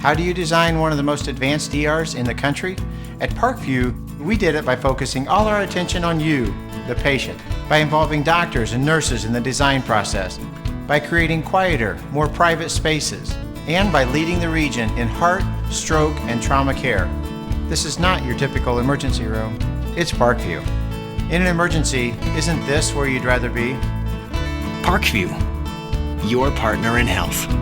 How do you design one of the most advanced ERs in the country? At Parkview, we did it by focusing all our attention on you, the patient, by involving doctors and nurses in the design process, by creating quieter, more private spaces, and by leading the region in heart, stroke, and trauma care. This is not your typical emergency room. It's Parkview. In an emergency, isn't this where you'd rather be? Parkview, your partner in health.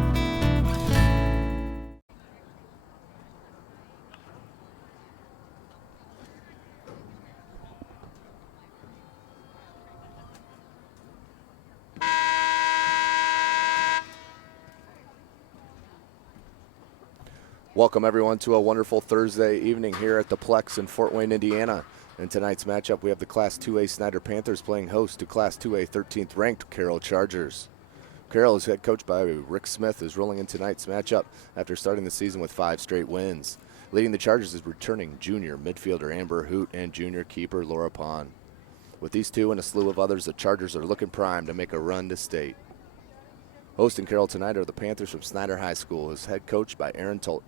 Welcome everyone to a wonderful Thursday evening here at the Plex in Fort Wayne, Indiana. In tonight's matchup, we have the Class 2A Snider Panthers playing host to Class 2A 13th ranked Carroll Chargers. Carroll is head coached by Rick Smith, is rolling in tonight's matchup after starting the season with 5 straight wins. Leading the Chargers is returning junior midfielder Amber Hoot and junior keeper Laura Pond. With these two and a slew of others, the Chargers are looking primed to make a run to state. Hosting Carroll tonight are the Panthers from Snider High School, is head coached by Aaron Tolt.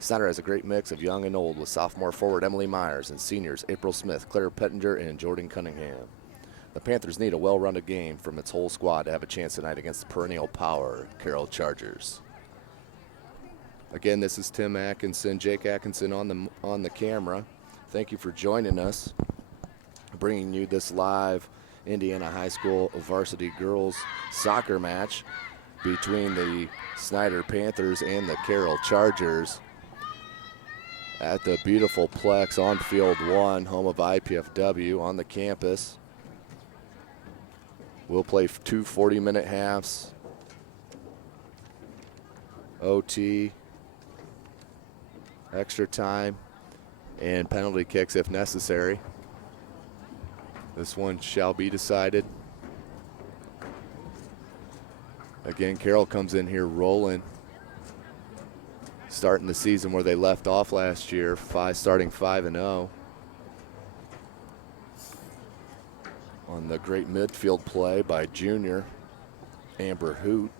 Snider has a great mix of young and old with sophomore forward Emily Myers and seniors April Smith, Claire Pettinger, and Jordan Cunningham. The Panthers need a well-rounded game from its whole squad to have a chance tonight against the perennial power Carroll Chargers. Again, this is Tim Atkinson, Jake Atkinson on the camera. Thank you for joining us, bringing you this live Indiana High School varsity girls soccer match between the Snider Panthers and the Carroll Chargers at the beautiful Plex on Field 1, home of IPFW on the campus. We'll play 2 40-minute halves, OT, extra time, and penalty kicks if necessary. This one shall be decided. Again, Carroll comes in here rolling, starting the season where they left off last year, starting 5-0. On the great midfield play by junior Amber Hoot,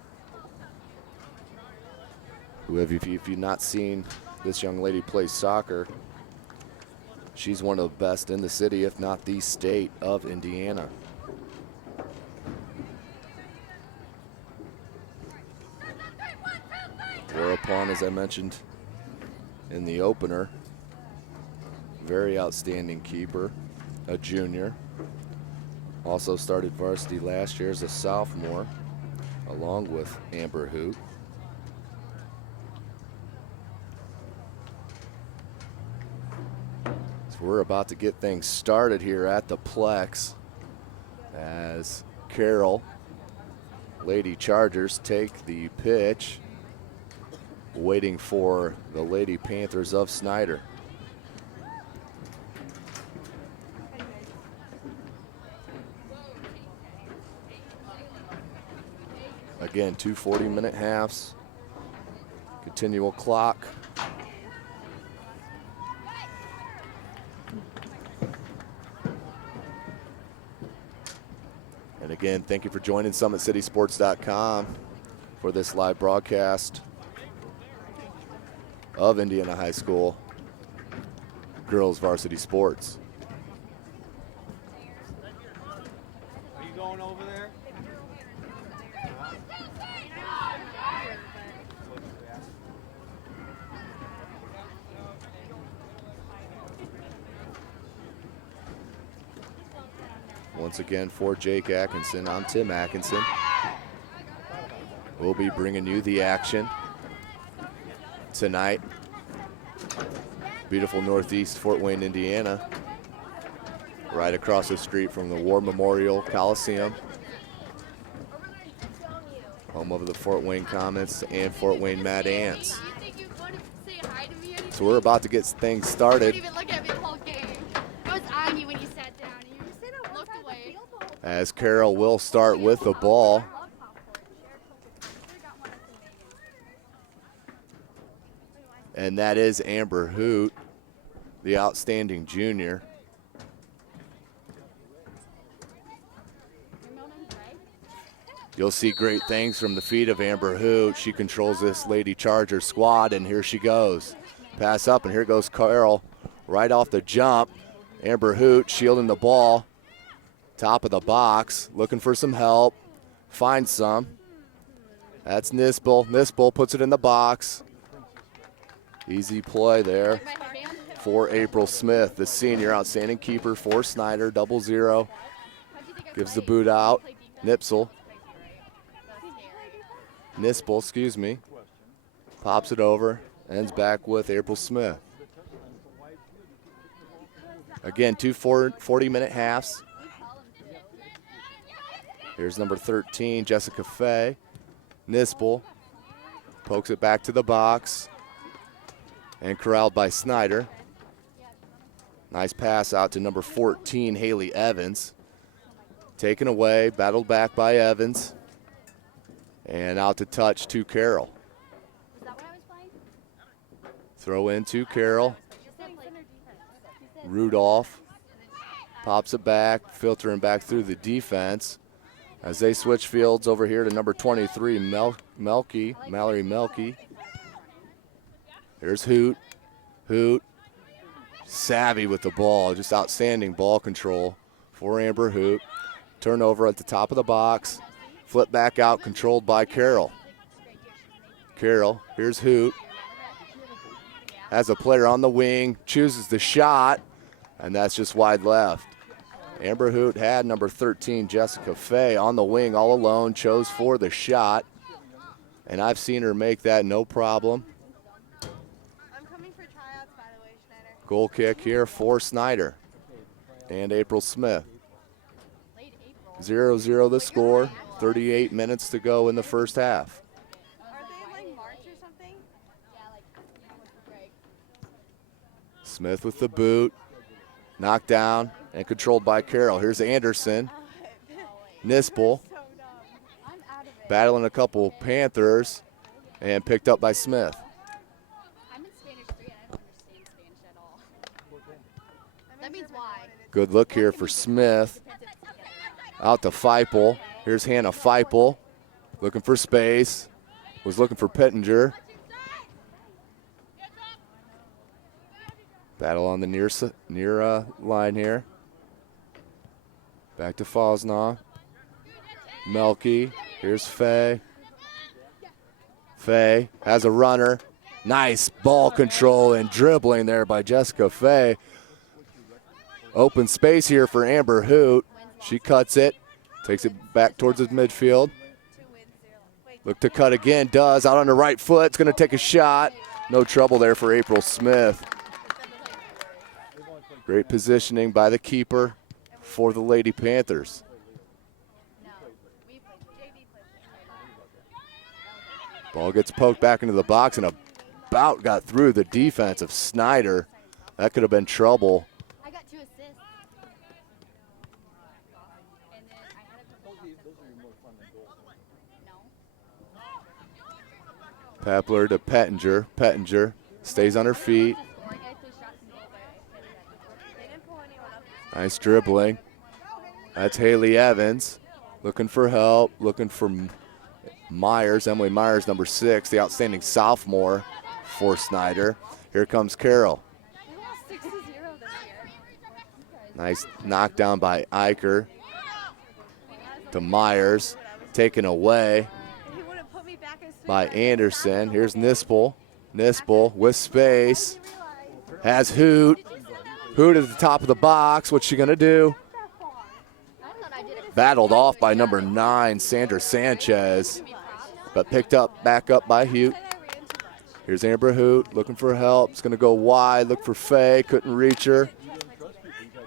who if you've not seen this young lady play soccer, she's one of the best in the city, if not the state of Indiana. Whereupon, as I mentioned in the opener, very outstanding keeper, a junior. Also started varsity last year as a sophomore, along with Amber Hoot. So we're about to get things started here at the Plex as Carroll Lady Chargers take the pitch, waiting for the Lady Panthers of Snider. Again, 2 40-minute halves, continual clock. And again, thank you for joining SummitCitySports.com for this live broadcast of Indiana High School girls varsity sports. Are you going over there? Once again, for Jake Atkinson, I'm Tim Atkinson. We'll be bringing you the action tonight. Beautiful Northeast Fort Wayne, Indiana, right across the street from the War Memorial Coliseum, home of the Fort Wayne Comets and Fort Wayne Mad Ants. So we're about to get things started as Carroll will start with the ball. And that is Amber Hoot, the outstanding junior. You'll see great things from the feet of Amber Hoot. She controls this Lady Charger squad, and here she goes. Pass up, and here goes Carroll right off the jump. Amber Hoot shielding the ball. Top of the box, looking for some help. Finds some. That's Nispel. Nispel puts it in the box. Easy play there for April Smith, the senior, outstanding keeper for Snider, 0-0. Gives the boot out. Nispel, excuse me. Pops it over, ends back with April Smith. Again, 2 40-minute halves. Here's number 13, Jessica Fay. Nispel pokes it back to the box and corralled by Snider. Nice pass out to number 14, Haley Evans. Taken away, battled back by Evans. And out to touch to Carroll. Throw in to Carroll. Rudolph pops it back, filtering back through the defense. As they switch fields over here to number 23, Mallory Melky. Here's Hoot. Hoot, savvy with the ball, just outstanding ball control for Amber Hoot. Turnover at the top of the box. Flip back out, controlled by Carroll. Carroll, here's Hoot. Has a player on the wing, chooses the shot, and that's just wide left. Amber Hoot had number 13, Jessica Fay, on the wing all alone, chose for the shot. And I've seen her make that no problem. I'm coming for tryouts, by the way, Snider. Goal kick here for Snider and April Smith. 0-0 the score, 38 minutes to go in the first half. Are they like March or something? Smith with the boot, knocked down and controlled by Carroll. Here's Anderson. Nispel battling a couple Panthers and picked up by Smith. I'm in Spanish 3 and I don't understand Spanish at all. That means why. Good look here for Smith. Out to Feipel. Here's Hannah Feipel. Looking for space. Was looking for Pettinger. Battle on the near line here. Back to Fosnaugh. Melky. Here's Fay. Fay has a runner. Nice ball control and dribbling there by Jessica Fay. Open space here for Amber Hoot. She cuts it. Takes it back towards the midfield. Look to cut again. Does. Out on the right foot. It's going to take a shot. No trouble there for April Smith. Great positioning by the keeper for the Lady Panthers. Ball gets poked back into the box and about got through the defense of Snider. That could have been trouble. I got 2 assists. And then I had a couple No. Papler to Pettinger. Pettinger stays on her feet. Nice dribbling. That's Haley Evans. Looking for help. Looking for Myers. Emily Myers, number 6, the outstanding sophomore for Snider. Here comes Carroll. We lost 6-0 this year. Nice knockdown by Eicher to Myers. Taken away He wouldn't put me back as soon by as I Anderson. Here's Nispel. Nispel with space. Has Hoot. Hoot at the top of the box. What's she going to do? Battled off by number 9, Sandra Sanchez, but picked up back up by Hoot. Here's Amber Hoot looking for help. It's going to go wide. Look for Faye. Couldn't reach her.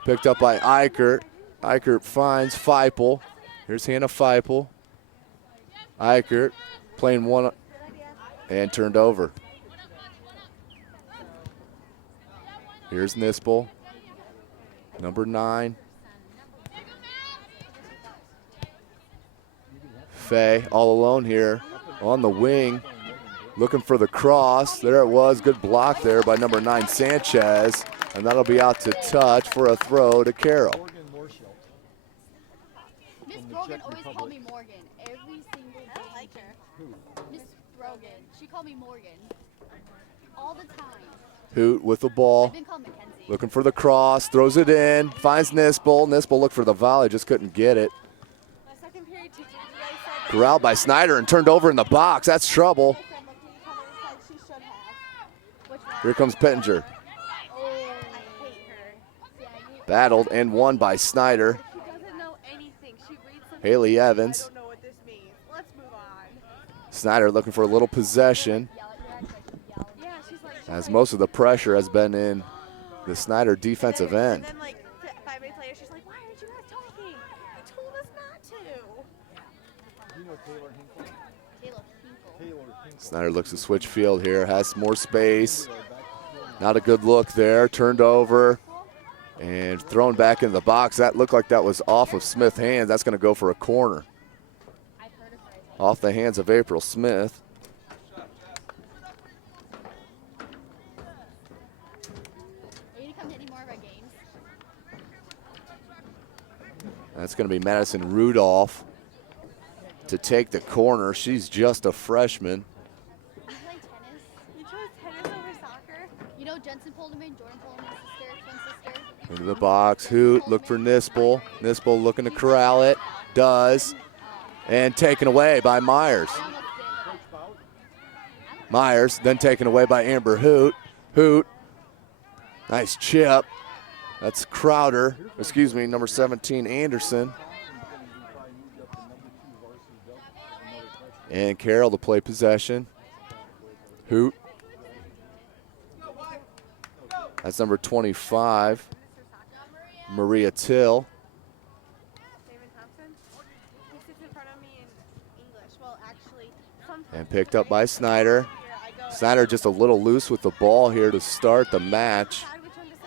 Picked up by Eichert. Eichert finds Feipel. Here's Hannah Feipel. Eichert playing one and turned over. Here's Nispel, number 9. Faye all alone here on the wing, looking for the cross. There it was, good block there by number 9 Sanchez, and that'll be out to touch for a throw to Carroll. Rogan always called me Morgan. Every single day. I like her. Miss Rogan. She called me Morgan. All the time. Hoot with the ball. I've been called Mackenzie. Looking for the cross, throws it in, finds Nispel. Nispel looked for the volley, just couldn't get it. My second period teacher, you guys said Corralled by Snider and turned over in the box. That's trouble. she should have. Which one? Here comes Pettinger. Oh, I hate her. Battled and won by Snider. She doesn't know anything. She reads something. Haley I Evans. don't know what this means. Let's move on. Snider looking for a little possession, Yeah, she's like. as most of the pressure has been in the Snider defensive end. And then like 5 minutes later, she's like, "Why aren't you guys talking? You told us not to." You know Taylor Hinkle? Snider looks to switch field here, has more space. Not a good look there, turned over and thrown back in the box. That looked like that was off of Smith's hands. That's going to go for a corner. Off the hands of April Smith. Are you to come to any more of our games? That's going to be Madison Rudolph to take the corner. She's just a freshman. You play tennis? You chose tennis over soccer. You know Jensen Polderman, Jordan Polderman's sister, twin sister? Into the box, Hoot, look for Nispel. Nispel looking to corral it, does, and taken away by Myers. I almost did. Myers, then taken away by Amber Hoot. Hoot, nice chip. That's Crowder, excuse me, number 17, Anderson. And Carroll to play possession. Hoot. That's number 25, Maria Till. David Thompson. He sits in front of me in English. Well, actually, sometimes. And picked up by Snider. Here I go. Snider just a little loose with the ball here to start the match. Decide which one to sit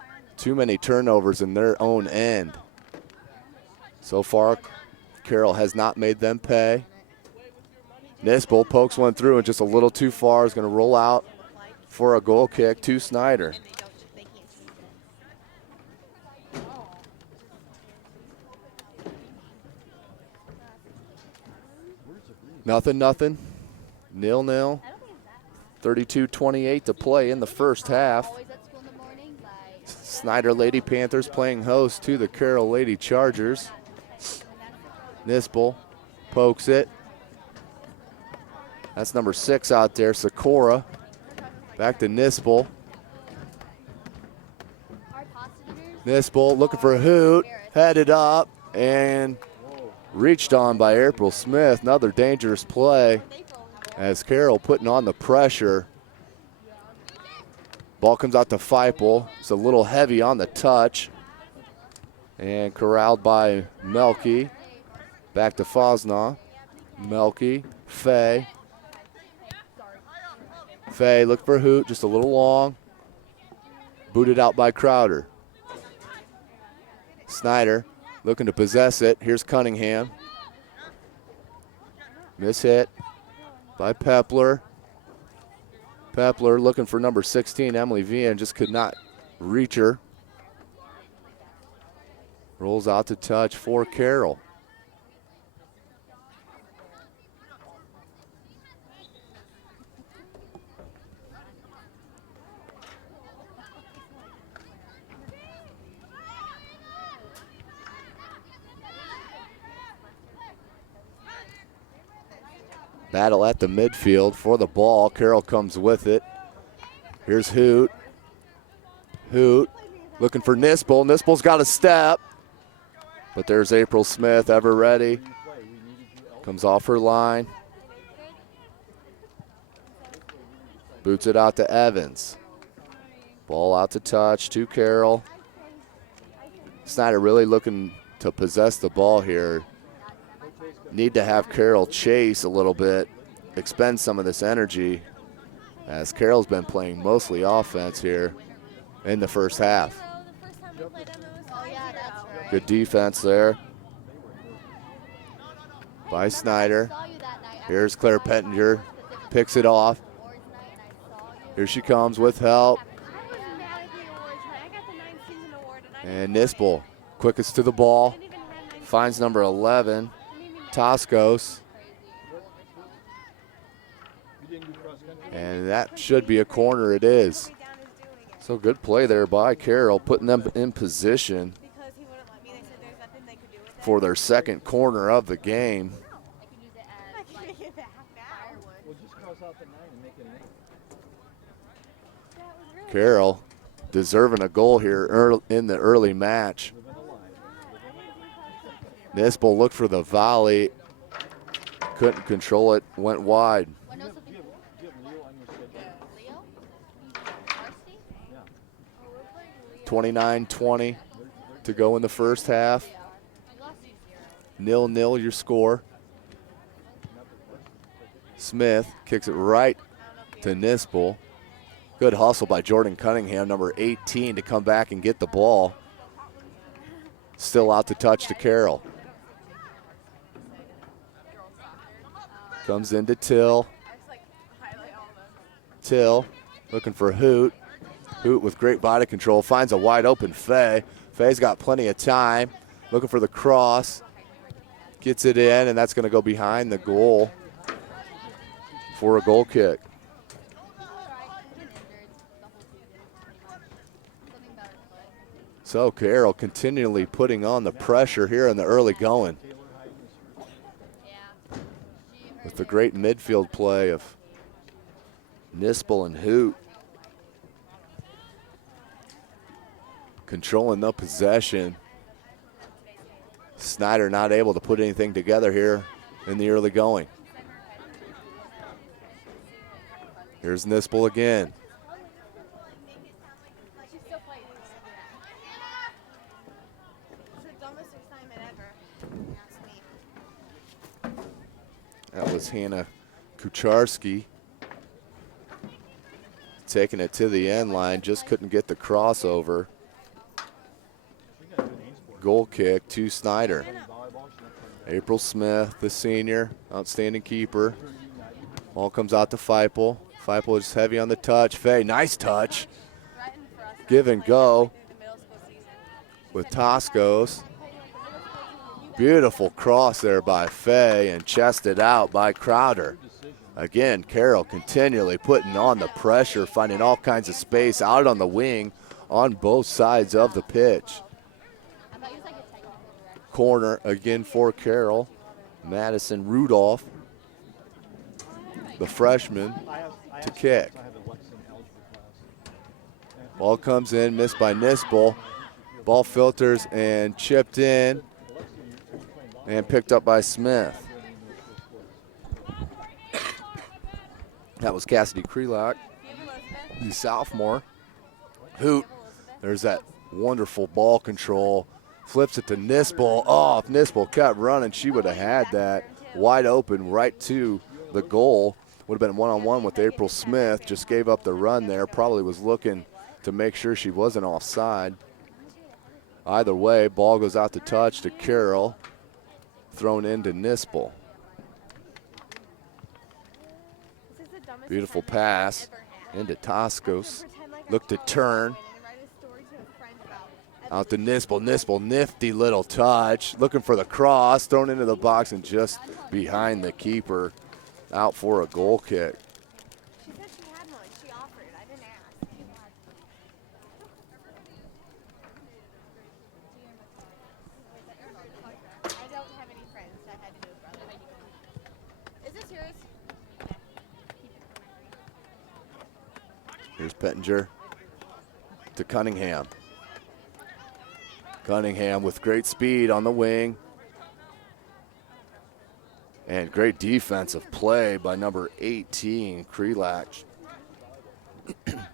at. Too many turnovers in their own end. So far, Carroll has not made them pay. Nispel pokes one through and just a little too far. Is going to roll out for a goal kick to Snider. They can't see Nothing, nothing. 0-0. 32-28 to play in the first half. Always at school in the morning, like. Snider Lady Panthers playing host to the Carroll Lady Chargers. Nispel pokes it. That's number 6 out there, Sakura. Back to Nispel. Our passengers. Nispel looking for a Hoot. Headed up and reached on by April Smith. Another dangerous play as Carroll putting on the pressure. Ball comes out to Feipel. It's a little heavy on the touch. And corralled by Melky. Back to Fosnaugh. Melky, Fay. Fay look for Hoot, just a little long. Booted out by Crowder. Snider looking to possess it. Here's Cunningham. Miss hit by Pepler. Pepler looking for number 16, Emily Vian, just could not reach her. Rolls out to touch for Carroll. Battle at the midfield for the ball. Carroll comes with it. Here's Hoot. Hoot looking for Nispel. Nispel's got a step. But there's April Smith, ever ready. Comes off her line. Boots it out to Evans. Ball out to touch to Carroll. Snider really looking to possess the ball here. Need to have Carroll chase a little bit, expend some of this energy, as Carroll's been playing mostly offense here in the first half. So the first time we played them, it was Oh, yeah, that's right. Good defense there by Snider. I saw you that night. Here's Claire Pettinger, picks it off. Awards night, and I saw you. Here she comes with help. I was mad at the awards night. I got the 9th season award, and I And Nispel, quickest to the ball. didn't even have 9th finds number 11, Toscos. And that should be a corner. It is. So good play there by Carroll, putting them in position for their second corner of the game. Carroll deserving a goal here in the early match. Nispel looked for the volley, couldn't control it, went wide. 29-20 to go in the first half. 0-0 your score. Smith kicks it right to Nispel. Good hustle by Jordan Cunningham, number 18, to come back and get the ball. Still out to touch to Carroll. Comes into Till. Till looking for Hoot. Hoot with great body control finds a wide open Fay. Fay's got plenty of time. Looking for the cross. Gets it in, and that's going to go behind the goal for a goal kick. So Carroll continually putting on the pressure here in the early going. With the great midfield play of Nispel and Hoot. Controlling the possession. Snider not able to put anything together here in the early going. Here's Nispel again. That was Hannah Kucharski. Taking it to the end line, just couldn't get the crossover. Goal kick to Snider. April Smith, the senior, outstanding keeper. Ball comes out to Feipel. Feipel is heavy on the touch. Fay, nice touch. Give and go with Toscos. Beautiful cross there by Fay and chested out by Crowder. Again, Carroll continually putting on the pressure, finding all kinds of space out on the wing on both sides of the pitch. Corner again for Carroll. Madison Rudolph, the freshman, to kick. Ball comes in, missed by Nispel. Ball filters and chipped in and picked up by Smith. That was Cassidy Krelock, the sophomore. Hoot, there's that wonderful ball control. Flips it to Nispel. Oh, if Nispel kept running, she would have had that wide open right to the goal. Would have been one-on-one with April Smith. Just gave up the run there. Probably was looking to make sure she wasn't offside. Either way, ball goes out to touch to Carroll. Thrown into Nispel. Beautiful pass into Toscos. Look to turn. Out to Nispel. Nispel, nifty little touch. Looking for the cross. Thrown into the box and just behind the keeper. Out for a goal kick. She said she had one. She offered. I didn't ask. I don't have any friends. So I had to do it, brother. Is this yours? Here's Pettinger to Cunningham. Cunningham with great speed on the wing. And great defensive play by number 18, Krelock. 8th graders.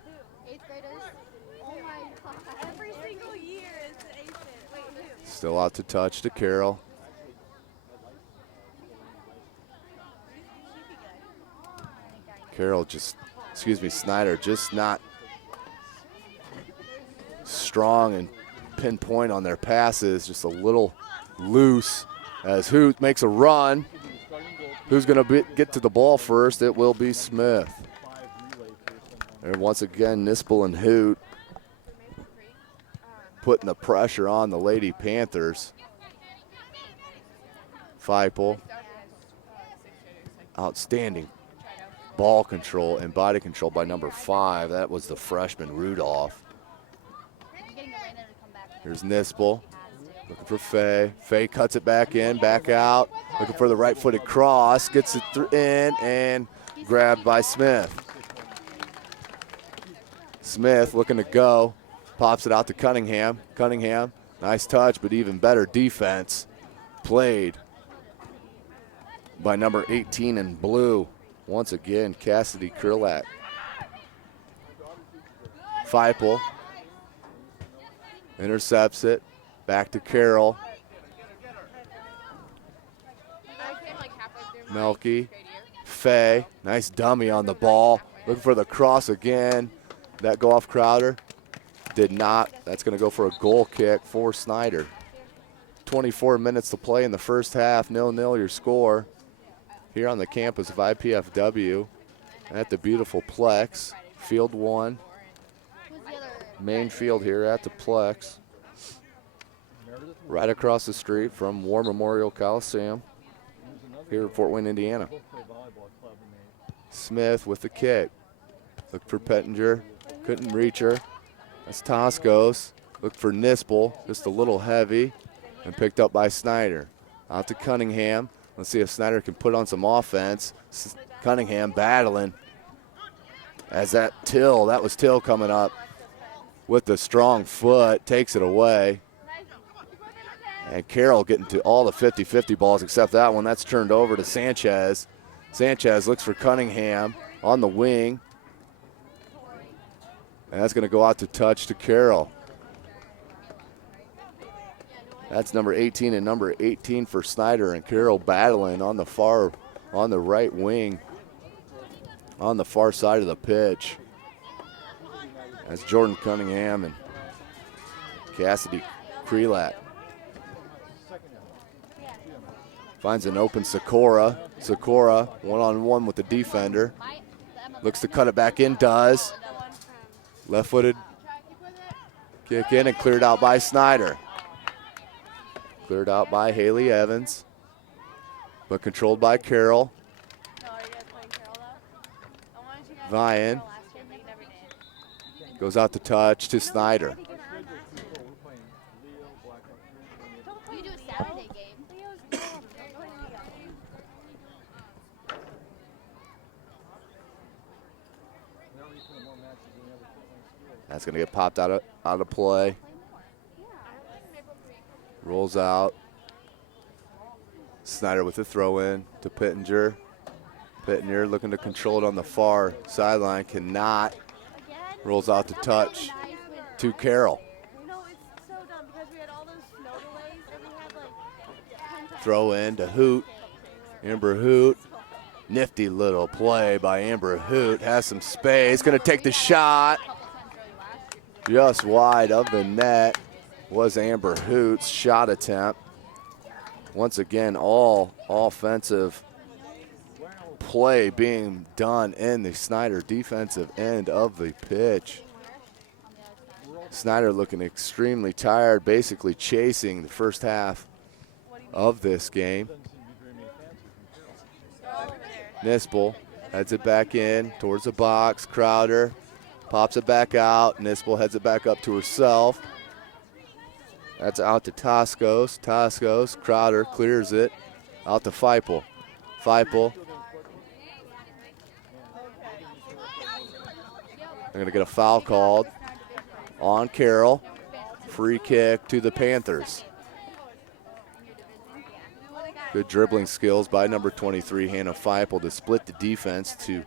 Oh my God. Every single year is the ace. Wait, who? Still out to touch to Carroll. Carroll Snider just not strong and pinpoint on their passes, just a little loose as Hoot makes a run. Who's going to get to the ball first? It will be Smith. And once again, Nispel and Hoot putting the pressure on the Lady Panthers. Feipel. Outstanding ball control and body control by number 5. That was the freshman, Rudolph. Here's Nispel. Looking for Fay. Fay cuts it back in, back out. Looking for the right-footed cross. Gets it in and grabbed by Smith. Smith looking to go. Pops it out to Cunningham. Cunningham, nice touch, but even better defense. Played by number 18 in blue. Once again, Cassidy Krillak. Feipel intercepts it. Back to Carroll. Melky. Fay. Nice dummy on the ball. Looking for the cross again. That go off Crowder. Did not. That's going to go for a goal kick for Snider. 24 minutes to play in the first half. 0-0 your score here on the campus of IPFW at the beautiful Plex. Field 1. Main field here at the Plex. Right across the street from War Memorial Coliseum here in Fort Wayne, Indiana. Smith with the kick. Looked for Pettinger. Couldn't reach her. That's Toscos. Looked for Nispel. Just a little heavy. And picked up by Snider. Out to Cunningham. Let's see if Snider can put on some offense. Cunningham battling. As that was Till coming up with the strong foot. Takes it away. And Carroll getting to all the 50-50 balls except that one. That's turned over to Sanchez. Sanchez looks for Cunningham on the wing. And that's going to go out to touch to Carroll. That's number 18 and number 18 for Snider, and Carroll battling on the right wing, on the far side of the pitch. That's Jordan Cunningham and Cassidy Krillak. Finds an open Sikora. Sikora one-on-one with the defender. Looks to cut it back in, does. Left-footed kick in and cleared out by Snider. Cleared out by Haley Evans, but controlled by Carroll. Vian goes out to touch to Snider. You do a Saturday game. That's going to get popped out of play. Rolls out. Snider with the throw in to Pittenger. Pittenger looking to control it on the far sideline. Cannot. Rolls out to touch to Carroll. Throw in to Hoot. Amber Hoot. Nifty little play by Amber Hoot. Has some space. Going to take the shot. Just wide of the net was Amber Hoot's shot attempt. Once again, all offensive play being done in the Snider defensive end of the pitch. Snider looking extremely tired, basically chasing the first half of this game. Nispel heads it back in towards the box. Crowder pops it back out. Nispel heads it back up to herself. That's out to Toscos. Toscos, Crowder clears it. Out to Feipel. Feipel. They're going to get a foul called on Carroll. Free kick to the Panthers. Good dribbling skills by number 23, Hannah Feipel, to split the defense to.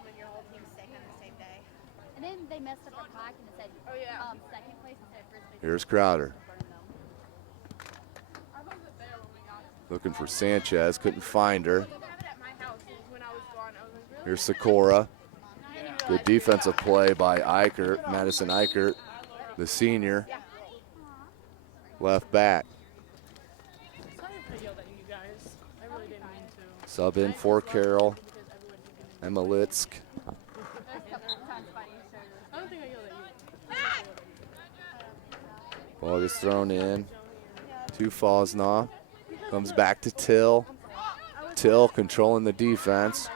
And then they messed up their clock and it said second place instead of first place. Here's Crowder. Looking for Sanchez, couldn't find her. Here's Sikora. Good defensive play by Eichert, Madison Eichert, the senior. Left back. Sub in for Carroll. Emma Litsk. Ball gets thrown in to Fosnaw. Comes back to Till. Till controlling the defense.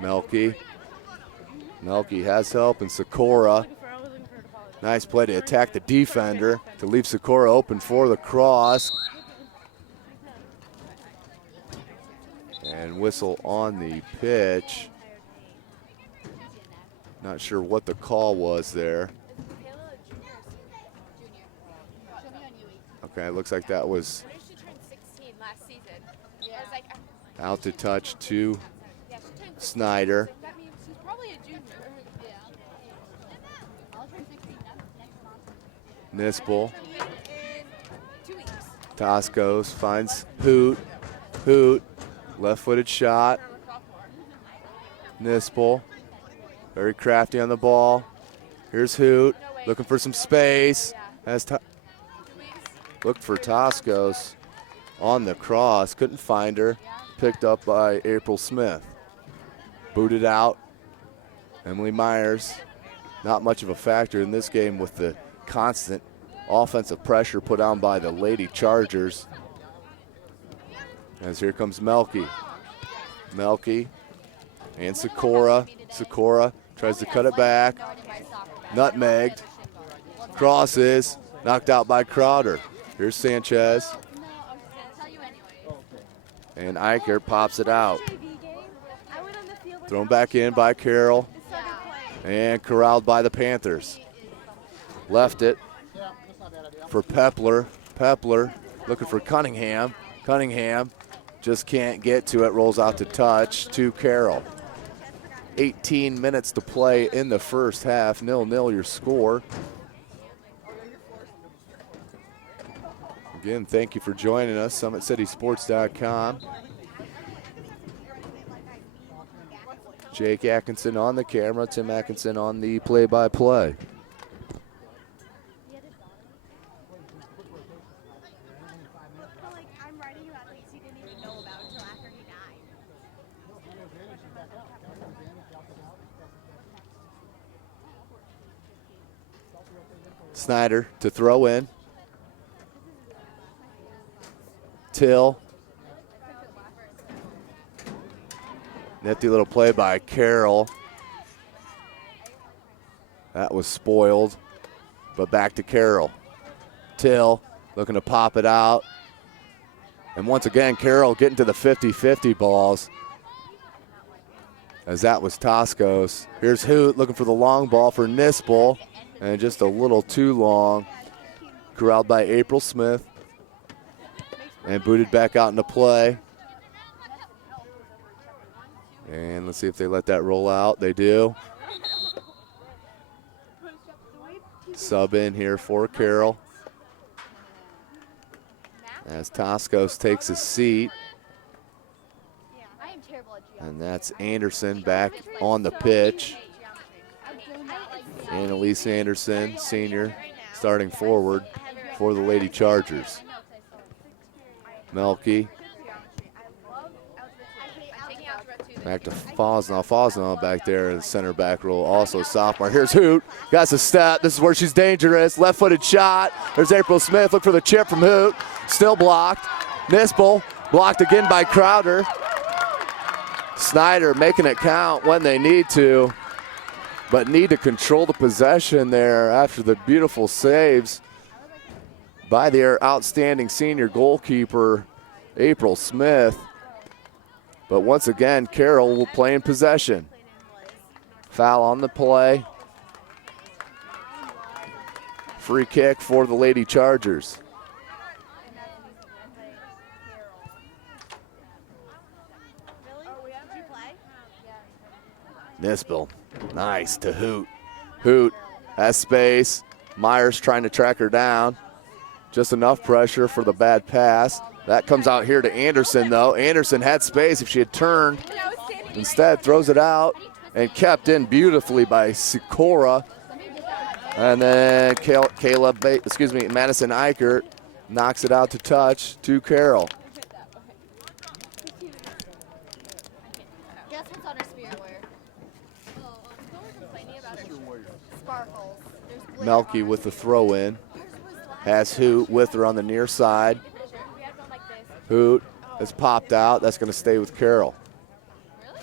Melky. Melky has help, and Sikora. Nice play to attack the defender to leave Sikora open for the cross. And whistle on the pitch. Not sure what the call was there. Okay, it looks like that was out to touch to Snider. Nispel. Toscos finds Hoot. Hoot. Left-footed shot. Nispel. Very crafty on the ball. Here's Hoot. Looking for some space. Looked for Toscos on the cross. Couldn't find her. Picked up by April Smith. Booted out. Emily Myers. Not much of a factor in this game with the constant offensive pressure put on by the Lady Chargers. As here comes Melky. Melky and Sikora. Sikora tries to cut it back. Nutmegged. Crosses. Knocked out by Crowder. Here's Sanchez. And Eicher pops it out. Thrown back in by Carroll. And corralled by the Panthers. Left it for Pepler. Pepler looking for Cunningham. Cunningham just can't get to it. Rolls out to touch to Carroll. 18 minutes to play in the first half. 0-0 your score. Again, thank you for joining us. SummitCitySports.com. Jake Atkinson on the camera. Tim Atkinson on the play-by-play. I'm writing about things he didn't even know about until after he died. Snider to throw in. Till. Nifty little play by Carroll. That was spoiled, but back to Carroll. Till looking to pop it out. And once again, Carroll getting to the 50-50 balls. As that was Toscos. Here's Hoot looking for the long ball for Nispel. And just a little too long. Corralled by April Smith. And booted back out into play. And let's see if they let that roll out. They do. Sub in here for Carroll. As Toscos takes his seat. And that's Anderson back on the pitch. Annalise Anderson, senior, starting forward for the Lady Chargers. Melky. Back to Fosnaugh. Fosnaugh back there in the center back row, also sophomore. Here's Hoot. Got a step. This is where she's dangerous. Left-footed shot. There's April Smith. Look for the chip from Hoot. Still blocked. Nispel blocked again by Crowder. Snider making it count when they need to, but need to control the possession there after the beautiful saves by their outstanding senior goalkeeper, April Smith. But once again, Carroll will play in possession. Foul on the play. Free kick for the Lady Chargers. Nispel, nice to Hoot. Hoot has space. Myers trying to track her down. Just enough pressure for the bad pass. That comes out here to Anderson, though. Anderson had space if she had turned. Instead, throws it out and kept in beautifully by Sikora. And then Madison Eichert knocks it out to touch to Carroll. Guess what's on her spear wear? Sparkles. Melky with the throw in. Has Hoot with her on the near side. We had one like this. Hoot has popped out. That's going to stay with Carroll. Really?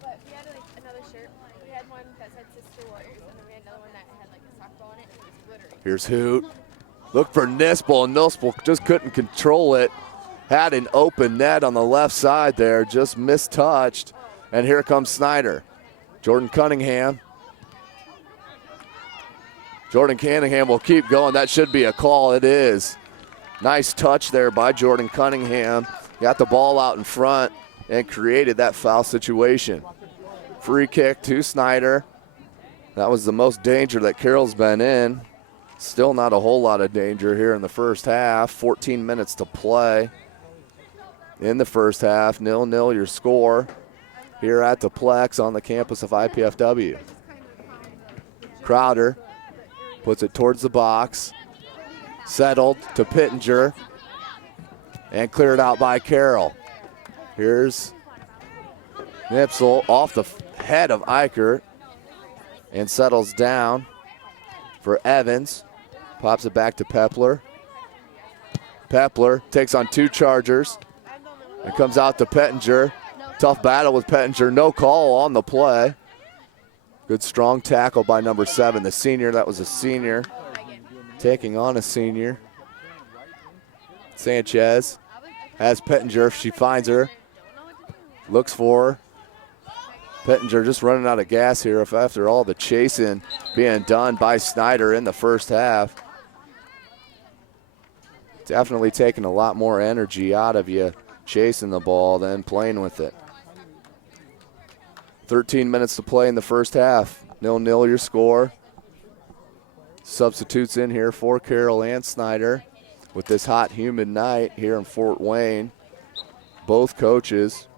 But we had like another shirt. We had one that said Sister Warriors, and then we had another one that had like a sock ball in it, and it was glittery. Here's Hoot. Look for Nispel, and Nispel just couldn't control it. Had an open net on the left side there, just mistouched. And here comes Snider. Jordan Cunningham. Jordan Cunningham will keep going. That should be a call. It is. Nice touch there by Jordan Cunningham. Got the ball out in front and created that foul situation. Free kick to Snider. That was the most danger that Carroll's been in. Still not a whole lot of danger here in the first half. 14 minutes to play in the first half. 0-0 your score here at the Plex on the campus of IPFW. Crowder puts it towards the box. Settled to Pittenger. And cleared out by Carroll. Here's Nipsel off the head of Eicher. And settles down for Evans. Pops it back to Pepler. Pepler takes on two Chargers. And comes out to Pettinger. Tough battle with Pettinger. No call on the play. Good strong tackle by number 7, the senior. That was a senior taking on a senior. Sanchez has Pettinger. She finds her. Looks for her. Pettinger just running out of gas here after all the chasing being done by Snider in the first half. Definitely taking a lot more energy out of you chasing the ball than playing with it. 13 minutes to play in the first half. 0-0 your score. Substitutes in here for Carroll and Snider with this hot, humid night here in Fort Wayne. Both coaches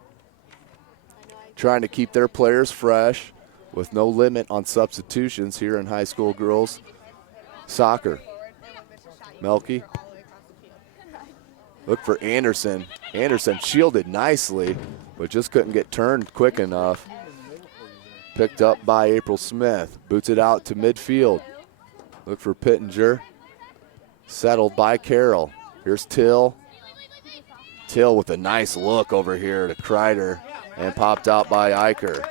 trying to keep their players fresh with no limit on substitutions here in high school girls soccer. Melky. Look for Anderson. Anderson shielded nicely, but just couldn't get turned quick enough. Picked up by April Smith. Boots it out to midfield. Look for Pittenger. Settled by Carroll. Here's Till. Till with a nice look over here to Kreider and popped out by Eicher.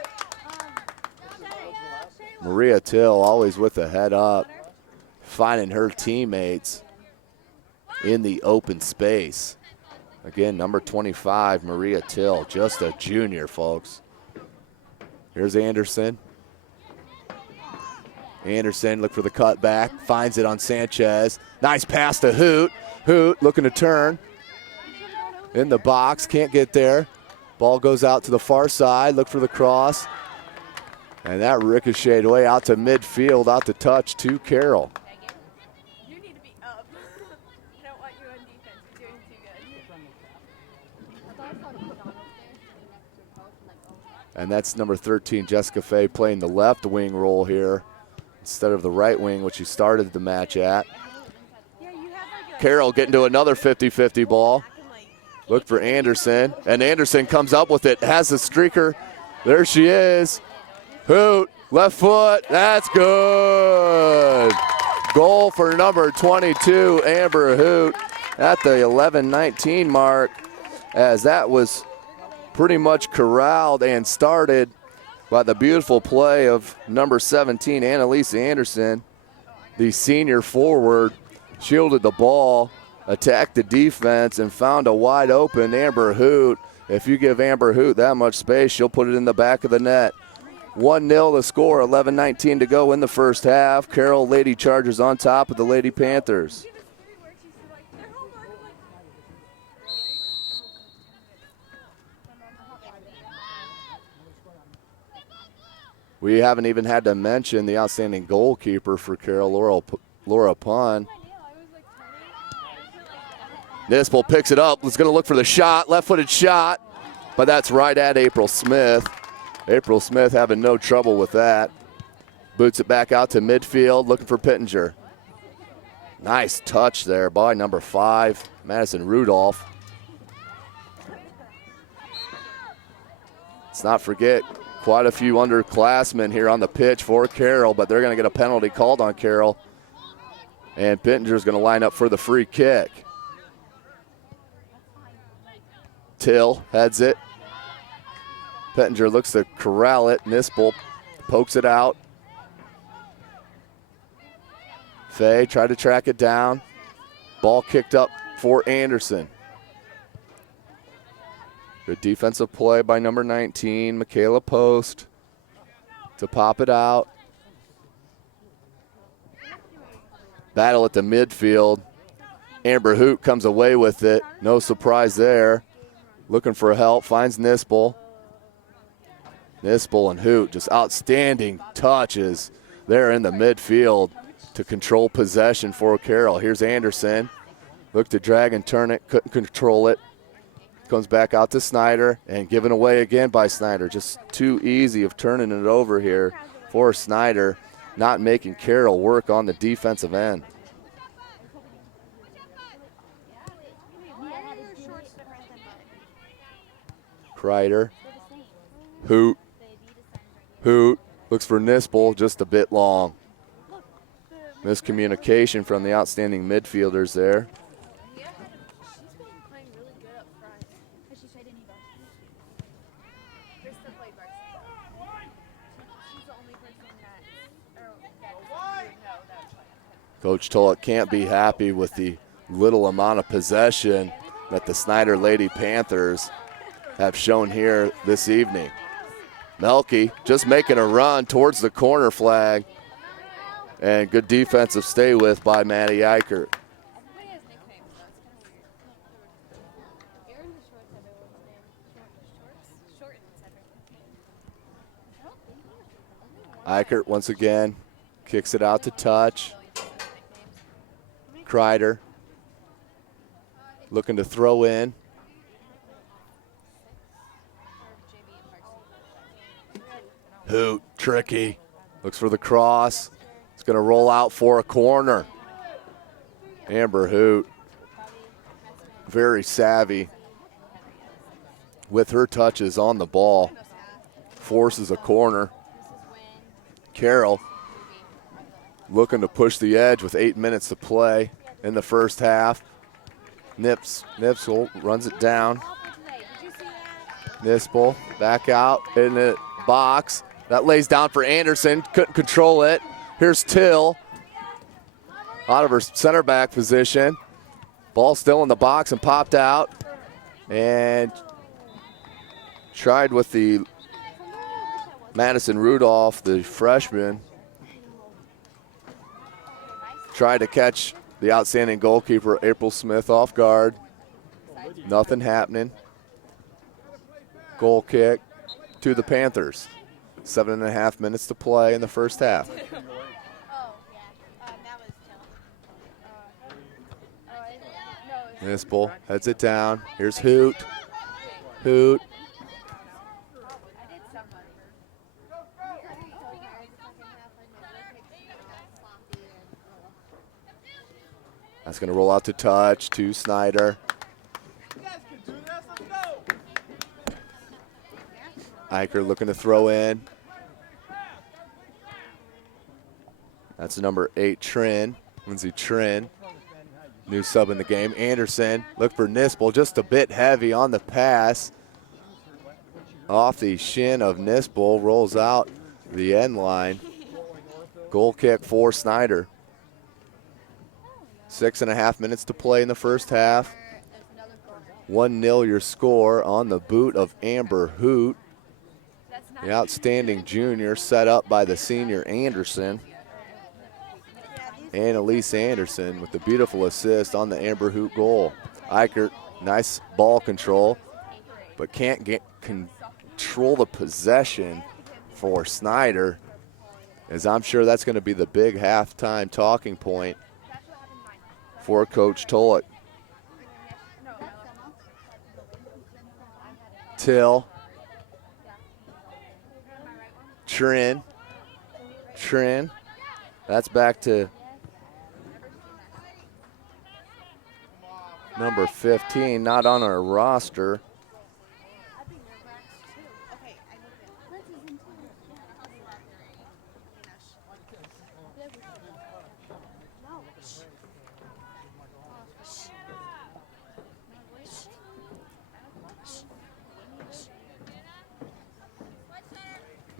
Maria Till always with the head up, finding her teammates in the open space. Again, number 25, Maria Till, just a junior, folks. Here's Anderson. Anderson, look for the cut back, finds it on Sanchez. Nice pass to Hoot. Hoot looking to turn. In the box, can't get there. Ball goes out to the far side, look for the cross. And that ricocheted way out to midfield, out to touch to Carroll. You need to be up. I don't want you on defense. You're doing too good. And that's number 13, Jessica Fay, playing the left wing role here instead of the right wing, which she started the match at. Carroll getting to another 50-50 ball. Look for Anderson, and Anderson comes up with it, has the streaker. There she is. Hoot, left foot, that's good. Goal for number 22, Amber Hoot, at the 11-19 mark, as that was pretty much corralled and started by the beautiful play of number 17, Annalise Anderson, the senior forward. Shielded the ball, attacked the defense, and found a wide open Amber Hoot. If you give Amber Hoot that much space, she'll put it in the back of the net. 1-0 the score, 11:19 to go in the first half. Carroll Lady Chargers on top of the Lady Panthers. We haven't even had to mention the outstanding goalkeeper for Carroll, Laura Pun. Nispel picks it up, is going to look for the shot, left-footed shot, but that's right at April Smith. April Smith having no trouble with that. Boots it back out to midfield, looking for Pittenger. Nice touch there by number 5, Madison Rudolph. Let's not forget, quite a few underclassmen here on the pitch for Carroll, but they're going to get a penalty called on Carroll And Pittenger's going to line up for the free kick. Till heads it. Pittenger looks to corral it. Nispel pokes it out. Fay tried to track it down. Ball kicked up for Anderson. Good defensive play by number 19, Michaela Post, to pop it out. Battle at the midfield. Amber Hoot comes away with it. No surprise there. Looking for help, finds Nispel. Nispel and Hoot, just outstanding touches there in the midfield to control possession for Carroll. Here's Anderson. Looked to drag and turn it, couldn't control it. Comes back out to Snider and given away again by Snider. Just too easy of turning it over here for Snider, not making Carroll work on the defensive end. Kreider. Hoot. Hoot looks for Nispel, just a bit long. Miscommunication from the outstanding midfielders there. Coach Tulloch can't be happy with the little amount of possession that the Snider Lady Panthers have shown here this evening. Melke just making a run towards the corner flag, and good defensive stay with by Maddie Eichert. Eichert once again kicks it out to touch. Kreider looking to throw in. Hoot, tricky. Looks for the cross. It's going to roll out for a corner. Amber Hoot, very savvy with her touches on the ball. Forces a corner. Carroll looking to push the edge with 8 minutes to play in the first half. Nipsel runs it down. Nispel back out in the box. That lays down for Anderson. Couldn't control it. Here's Till out of her center back position. Ball still in the box and popped out. And tried with the Madison Rudolph, the freshman. Tried to catch the outstanding goalkeeper, April Smith, off guard. Nothing happening. Goal kick to the Panthers. 7.5 minutes to play in the first half. Nispel heads it down. Here's Hoot. Hoot. That's going to roll out to touch to Snider. Eicher looking to throw in. That's number 8, Trin. Lindsay Trin. New sub in the game. Anderson looked for Nispel, just a bit heavy on the pass. Off the shin of Nispel, rolls out the end line. Goal kick for Snider. 6.5 minutes to play in the first half. 1-0 your score on the boot of Amber Hoot. The outstanding junior set up by the senior Anderson. And Elise Anderson with the beautiful assist on the Amber Hoot goal. Eichert, nice ball control, but can't control the possession for Snider, as I'm sure that's going to be the big halftime talking point for Coach Tulloch. Till. Trin. That's back to number 15, not on our roster.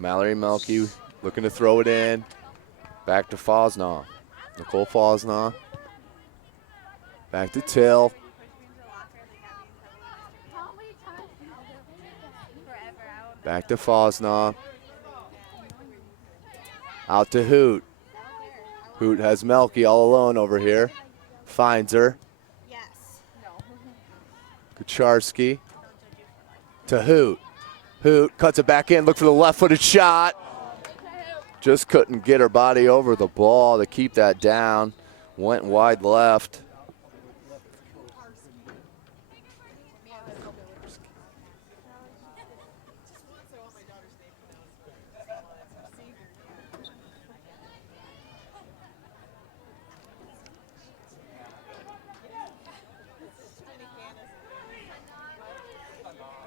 Mallory Melky looking to throw it in. Back to Fosnaugh. Nicole Fosnaugh. Back to Till. Back to Fosnaugh. Out to Hoot. Hoot has Melky all alone over here. Finds her. Yes. Kucharski to Hoot. Hoot cuts it back in, look for the left-footed shot. Just couldn't get her body over the ball to keep that down. Went wide left.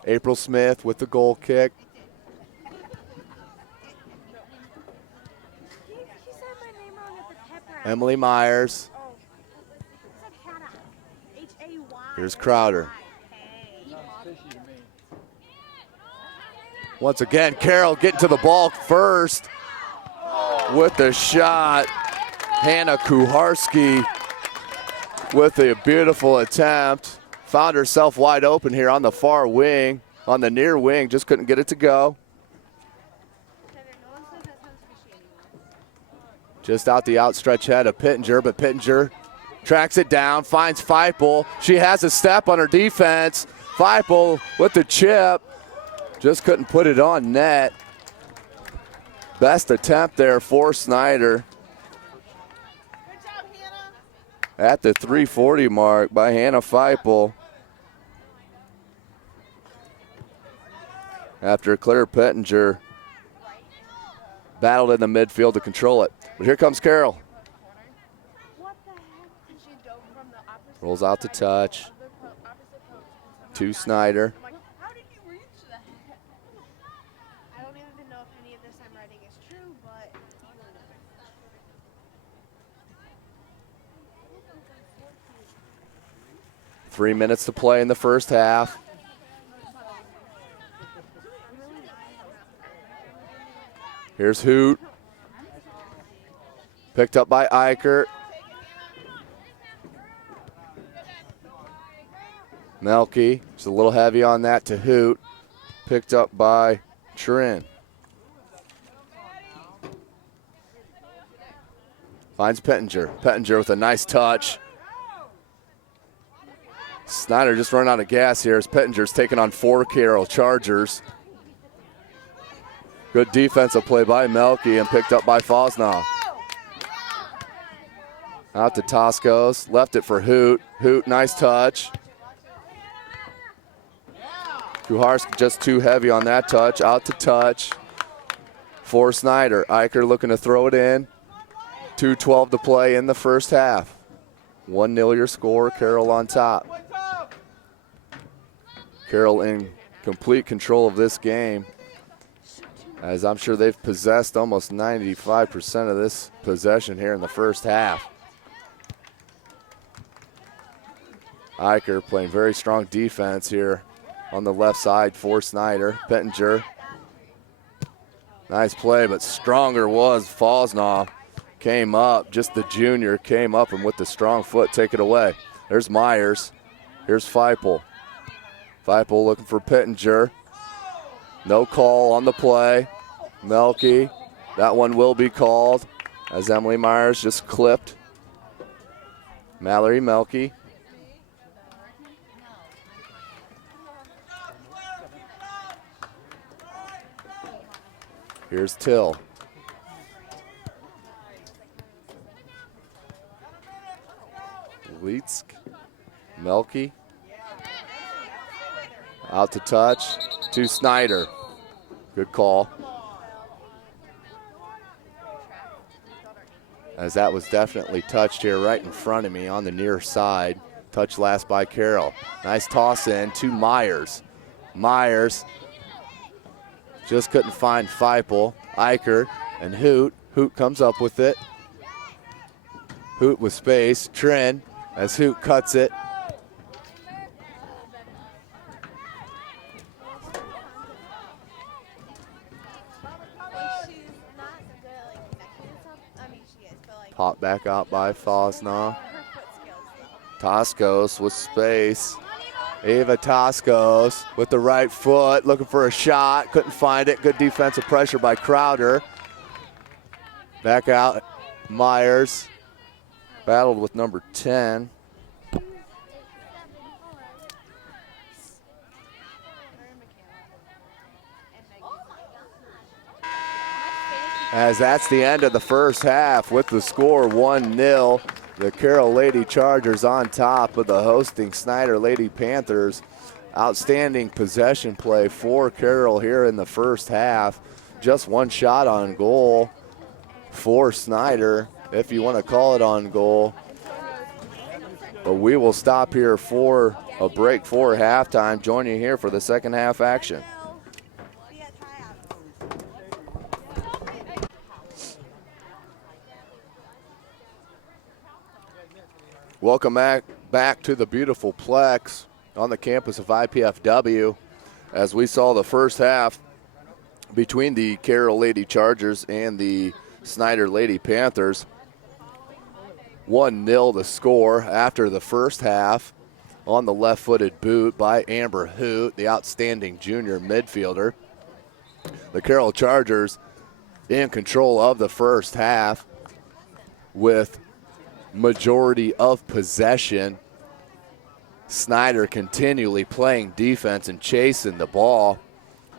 April Smith with the goal kick. He said my name wrong at the pep rally. Emily Myers. Oh. He said Hannah. H-A-Y. Here's Crowder. Once again, Carroll getting to the ball first with the shot. Hannah Kucharski with a beautiful attempt. Found herself wide open here on the far wing, on the near wing, just couldn't get it to go. Just out the outstretched head of Pittenger, but Pittenger tracks it down, finds Feipel. She has a step on her defense. Feipel with the chip, just couldn't put it on net. Best attempt there for Snider. At the 3:40 mark by Hannah Feipel. After Claire Pittenger battled in the midfield to control it. But here comes Carroll. Rolls out to touch. To Snider. How did you reach that? I don't even know if any of this I'm writing is true, but 3 minutes to play in the first half. Here's Hoot. Picked up by Eichert. Melky, just a little heavy on that to Hoot. Picked up by Trin. Finds Pittenger. Pittenger with a nice touch. Snider just running out of gas here as Pittenger's taking on 4 Carroll Chargers. Good defensive play by Melky and picked up by Fosnaugh. Out to Toscos, left it for Hoot. Hoot, nice touch. Kucharski just too heavy on that touch, out to touch for Snider. Eicher looking to throw it in. 2:12 to play in the first half. 1-0 your score, Carroll on top. Carroll in complete control of this game, as I'm sure they've possessed almost 95% of this possession here in the first half. Eicher playing very strong defense here on the left side for Snider. Pittenger. Nice play, but stronger was Fosnaugh. Came up, just the junior came up and with the strong foot take it away. There's Myers. Here's Feipel. Feipel looking for Pittenger. No call on the play. Melky, that one will be called as Emily Myers just clipped Mallory Melky. Here's Till. Leetsk, Melky. Out to touch to Snider. Good call. As that was definitely touched here right in front of me on the near side. Touch last by Carroll. Nice toss in to Myers. Myers just couldn't find Feipel. Eicher and Hoot. Hoot comes up with it. Hoot with space. Trin as Hoot cuts it. Pop back out by Fosna. Toscos with space. Ava Toscos with the right foot, looking for a shot. Couldn't find it. Good defensive pressure by Crowder. Back out, Myers. Battled with number 10. As that's the end of the first half with the score 1-0. The Carroll Lady Chargers on top of the hosting Snider Lady Panthers. Outstanding possession play for Carroll here in the first half. Just one shot on goal for Snider, if you want to call it on goal. But we will stop here for a break for halftime. Join you here for the second half action. Welcome back to the beautiful Plex on the campus of IPFW, as we saw the first half between the Carroll Lady Chargers and the Snider Lady Panthers. 1-0 the score after the first half on the left-footed boot by Amber Hoot, the outstanding junior midfielder. The Carroll Chargers in control of the first half with majority of possession. Snider continually playing defense and chasing the ball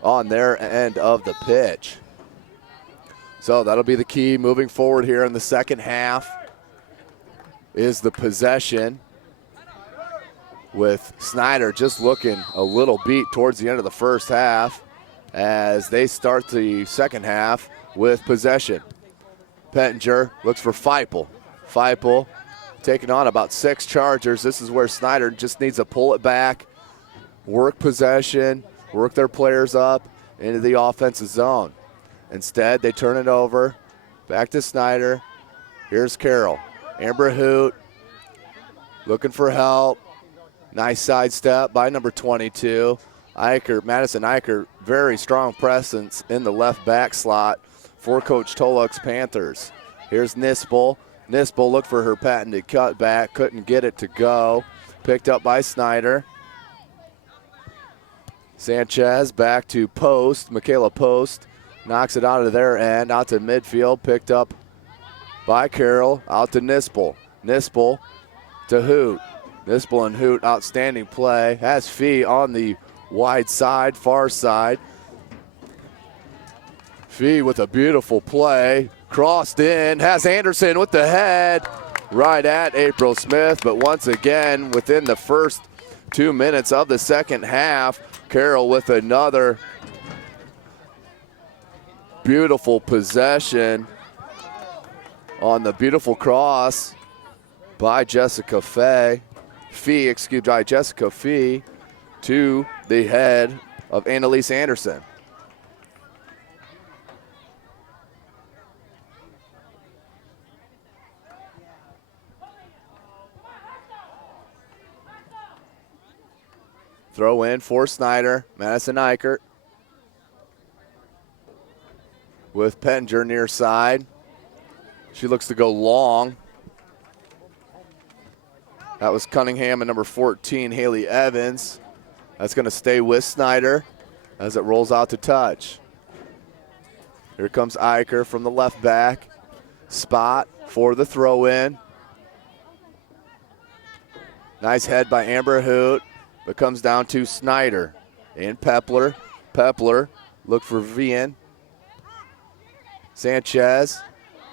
on their end of the pitch. So that'll be the key moving forward here in the second half, is the possession, with Snider just looking a little beat towards the end of the first half as they start the second half with possession. Pettinger looks for Feipel. Feipel taking on about 6 Chargers. This is where Snider just needs to pull it back, work possession, work their players up into the offensive zone. Instead, they turn it over, back to Snider. Here's Carroll. Amber Hoot looking for help. Nice sidestep by number 22. Madison Eicher, very strong presence in the left back slot for Coach Toluk's Panthers. Here's Nispel. Nispel looked for her patented cutback, couldn't get it to go. Picked up by Snider. Sanchez back to Post. Michaela Post knocks it out of their end, out to midfield, picked up by Carroll, out to Nispel. Nispel to Hoot. Nispel and Hoot, outstanding play. Has Fee on the wide side, far side. Fee with a beautiful play. Crossed in, has Anderson with the head right at April Smith, but once again, within the first 2 minutes of the second half, Carroll with another beautiful possession on the beautiful cross by Jessica Jessica Fee to the head of Annalise Anderson. Throw in for Snider. Madison Eichert with Pettinger near side. She looks to go long. That was Cunningham and number 14, Haley Evans. That's going to stay with Snider as it rolls out to touch. Here comes Eicher from the left back. Spot for the throw in. Nice head by Amber Hoot. But comes down to Snider and Pepler. Pepler look for Vian. Sanchez,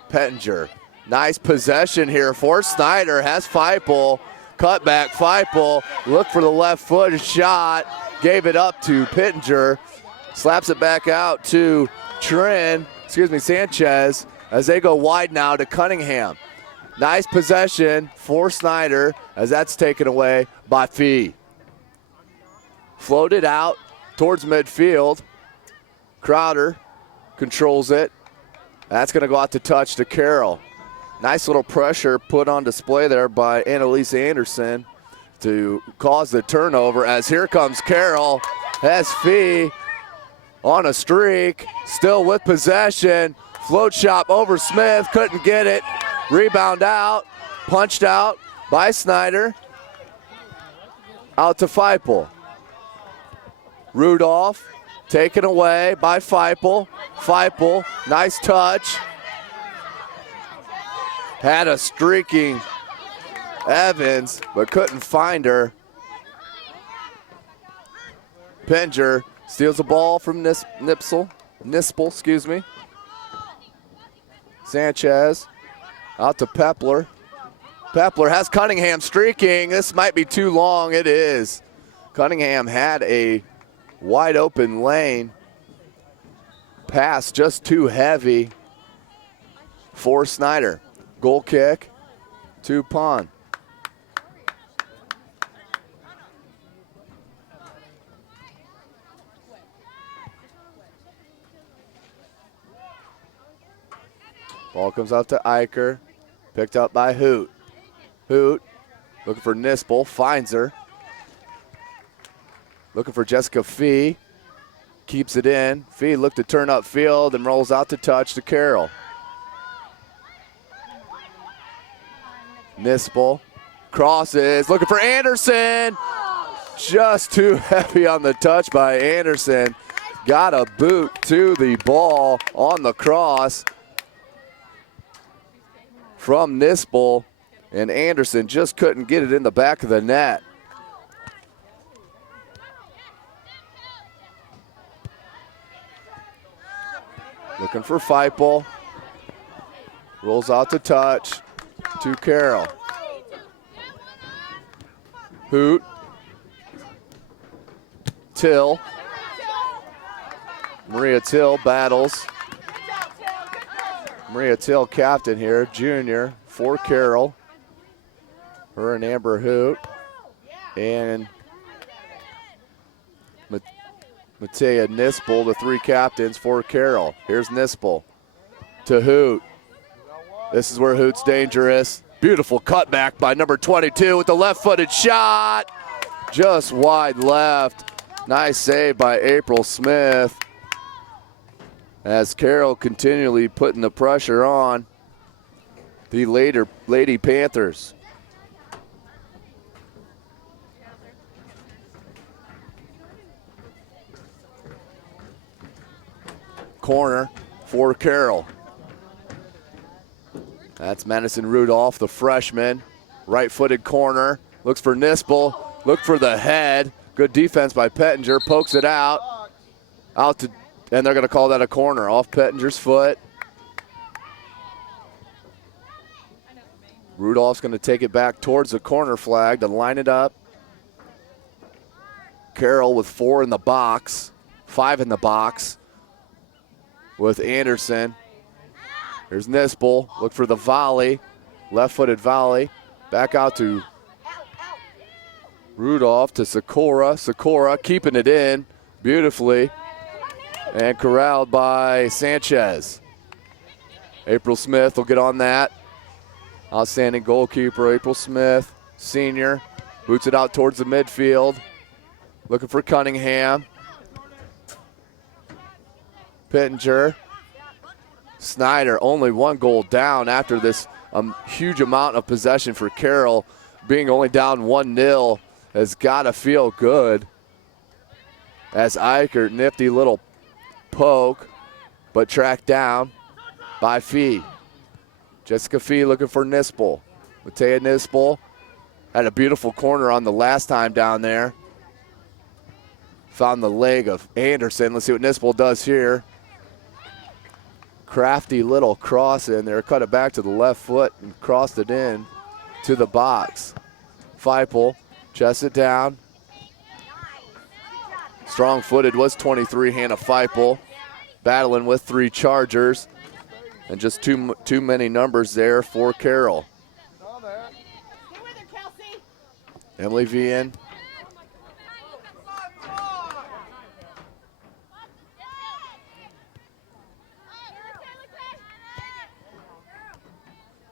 Pettinger. Nice possession here for Snider. Has Feipel. Cut back Feipel. Look for the left foot shot. Gave it up to Pettinger. Slaps it back out to Sanchez, as they go wide now to Cunningham. Nice possession for Snider as that's taken away by Fee. Floated out towards midfield. Crowder controls it. That's going to go out to touch to Carroll. Nice little pressure put on display there by Annalise Anderson to cause the turnover, as here comes Carroll. Has Fee on a streak, still with possession. Float shot over Smith, couldn't get it. Rebound out. Punched out by Snider. Out to Feipel. Rudolph taken away by Feipel. Feipel, nice touch. Had a streaking Evans, but couldn't find her. Pinger steals the ball from Nispel, excuse me. Sanchez out to Pepler. Pepler has Cunningham streaking. This might be too long. It is. Cunningham had a wide open lane. Pass just too heavy for Snider. Goal kick to Pond. Ball comes out to Eicher. Picked up by Hoot. Hoot looking for Nispel. Finds her. Looking for Jessica Fee. Keeps it in. Fee looked to turn up field and rolls out to touch to Carroll. Nispel crosses. Looking for Anderson. Just too heavy on the touch by Anderson. Got a boot to the ball on the cross from Nispel, and Anderson just couldn't get it in the back of the net. Looking for Feipel. Rolls out to touch to Carroll. Hoot. Till. Maria Till battles. Maria Till, captain here, junior for Carroll. Her and Amber Hoot. And Matea Nispel, the three captains for Carroll. Here's Nispel to Hoot. This is where Hoot's dangerous. Beautiful cutback by number 22 with the left-footed shot. Just wide left. Nice save by April Smith. As Carroll continually putting the pressure on the Lady Panthers. Corner for Carroll. That's Madison Rudolph, the freshman. Right-footed corner. Looks for Nispel. Look for the head. Good defense by Pettinger. Pokes it out. Out to, and they're going to call that a corner off Pettinger's foot. Rudolph's going to take it back towards the corner flag to line it up. Carroll with 4 in the box, 5 in the box with Anderson. Here's Nispel. Look for the volley, left-footed volley. Back out to Rudolph to Sikora. Sikora keeping it in beautifully and corralled by Sanchez. April Smith will get on that. Outstanding goalkeeper, April Smith, senior. Boots it out towards the midfield. Looking for Cunningham. Pittenger. Snider, only 1 goal down after this huge amount of possession for Carroll. Being only down 1-0 has got to feel good. As Eicher, nifty little poke, but tracked down by Fee. Jessica Fee looking for Nispel. Matea Nispel had a beautiful corner on the last time down there. Found the leg of Anderson. Let's see what Nispel does here. Crafty little cross in there. Cut it back to the left foot and crossed it in to the box. Feipel chests it down. Strong-footed was 23, Hannah Feipel. Battling with 3 Chargers. And just too many numbers there for Carroll. Emily Vian.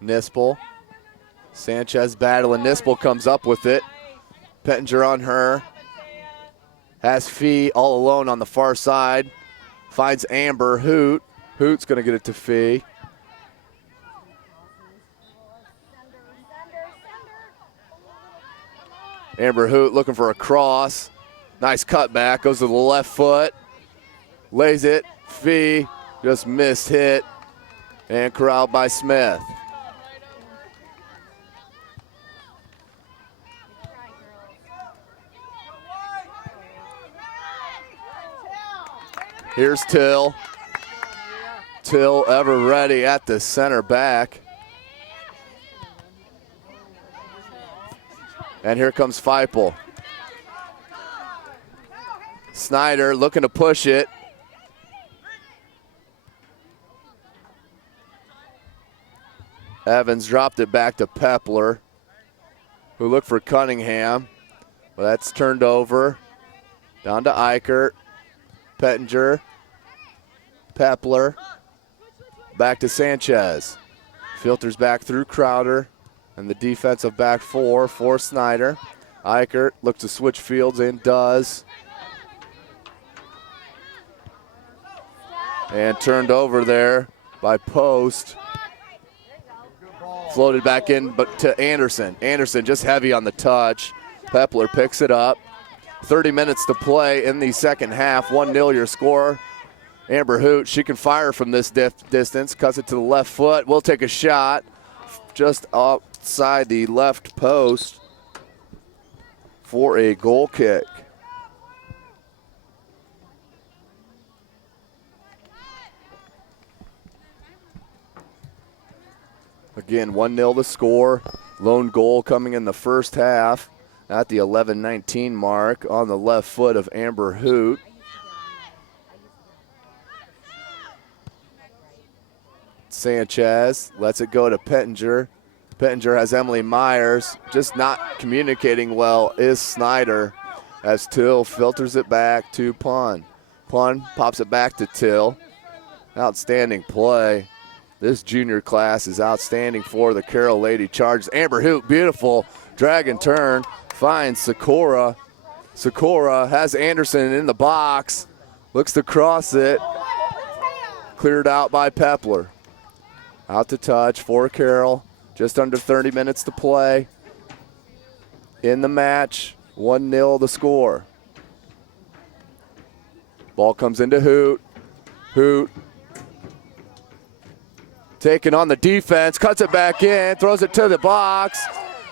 Nispel. Sanchez battling. Nispel comes up with it. Pettinger on her. Has Fee all alone on the far side. Finds Amber Hoot. Hoot's going to get it to Fee. Amber Hoot looking for a cross. Nice cutback, goes to the left foot. Lays it, Fee, just missed hit. And corralled by Smith. Here's Till. Till ever ready at the center back. And here comes Feipel. Snider looking to push it. Evans dropped it back to Pepler, who looked for Cunningham. Well, that's turned over. Down to Eichert. Pettinger, Pepler, back to Sanchez. Filters back through Crowder and the defensive back four for Snider. Eichert looks to switch fields and does. And turned over there by Post. Floated back in but to Anderson. Anderson just heavy on the touch. Pepler picks it up. 30 minutes to play in the second half. 1-0 your score. Amber Hoot, she can fire from this distance. Cuts it to the left foot. Will take a shot just outside the left post for a goal kick. Again, 1-0 the score. Lone goal coming in the first half at the 11:19 mark on the left foot of Amber Hoot. Sanchez lets it go to Pettinger. Pettinger has Emily Myers. Just not communicating well is Snider as Till filters it back to Pun. Pun pops it back to Till. Outstanding play. This junior class is outstanding for the Carroll Lady Chargers. Amber Hoot, beautiful drag and turn. Finds Sikora. Sikora has Anderson in the box. Looks to cross it. Cleared out by Pepler. Out to touch for Carroll. Just under 30 minutes to play in the match. 1-0 the score. Ball comes into Hoot. Hoot taking on the defense. Cuts it back in. Throws it to the box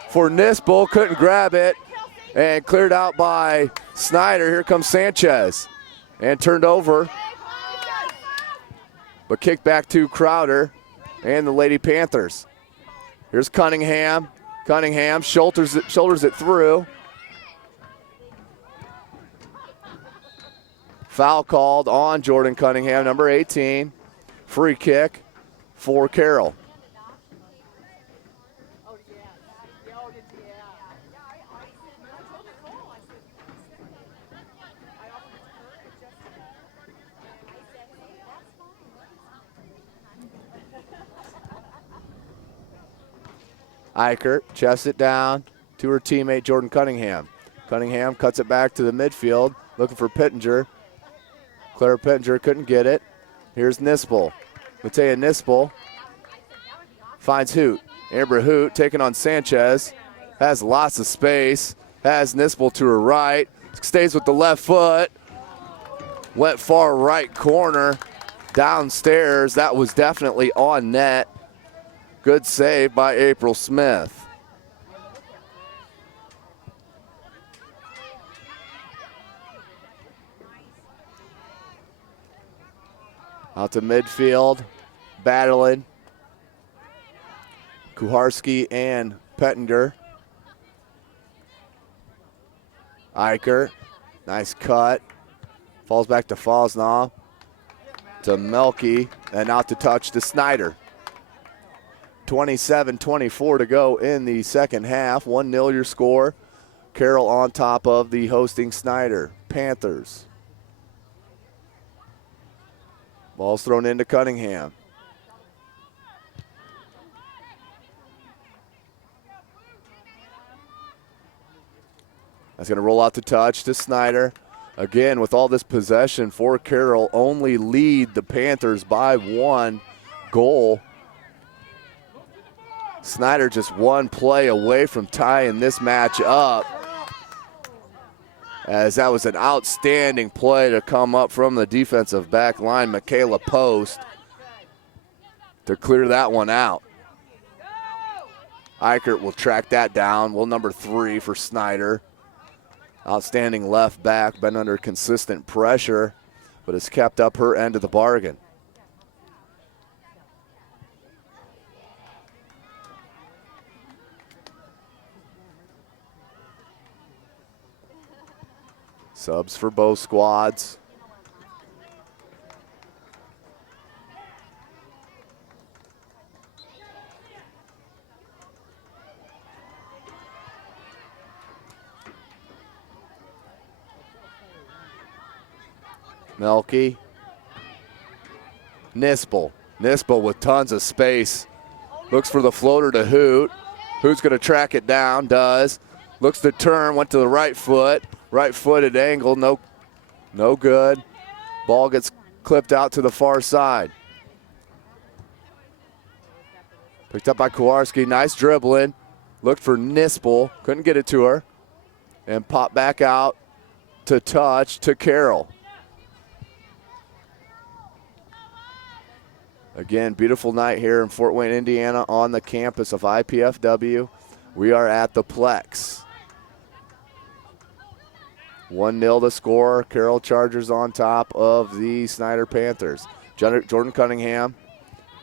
for Nispel, couldn't grab it, and cleared out by Snider. Here comes Sanchez, and turned over, but kicked back to Crowder and the Lady Panthers. Here's Cunningham. Cunningham shoulders it through. Foul called on Jordan Cunningham, number 18. Free kick for Carroll. Eichert chests it down to her teammate Jordan Cunningham. Cunningham cuts it back to the midfield, looking for Pittenger. Claire Pittenger couldn't get it. Here's Nispel. Matea Nispel finds Hoot. Amber Hoot taking on Sanchez. Has lots of space. Has Nispel to her right. Stays with the left foot. Went far right corner. Downstairs. That was definitely on net. Good save by April Smith. Out to midfield, battling. Kuharski and Pettinger. Eicher, nice cut. Falls back to Fosnaw. To Melky, and out to touch to Snider. 27-24 to go in the second half. 1-0 your score. Carroll on top of the hosting Snider Panthers. Ball's thrown into Cunningham. That's going to roll out the touch to Snider. Again, with all this possession for Carroll, only lead the Panthers by 1 goal. Snider just one play away from tying this match up. as that was an outstanding play to come up from the defensive back line, Michaela Post, to clear that one out. Eichert will track that down. Will number 3 for Snider. Outstanding left back, been under consistent pressure, but has kept up her end of the bargain. Subs for both squads. Melke. Nispel. Nispel with tons of space. Looks for the floater to Hoot. Hoot's going to track it down, does. Looks to turn, went to the right foot. Right-footed angle, no good. Ball gets clipped out to the far side. Picked up by Kowarski, nice dribbling. Looked for Nispel, couldn't get it to her. And popped back out to touch to Carroll. Again, beautiful night here in Fort Wayne, Indiana on the campus of IPFW. We are at the Plex. 1-0 to score. Carroll Chargers on top of the Snider Panthers. Jordan Cunningham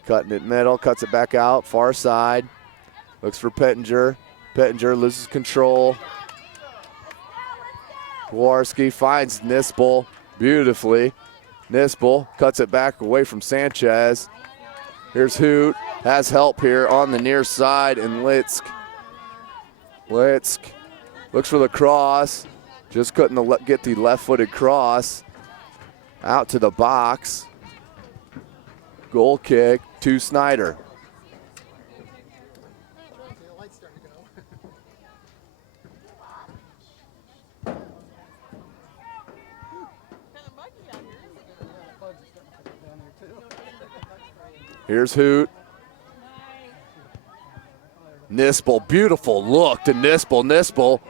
cutting it middle, cuts it back out, far side. Looks for Pettinger. Pettinger loses control. Kowarski finds Nispel beautifully. Nispel cuts it back away from Sanchez. Here's Hoot. Has help here on the near side, and Litsk looks for the cross. Just couldn't get the left-footed cross out to the box. Goal kick to Snider. Here's Hoot. Nispel, beautiful look to Nispel. Nispel,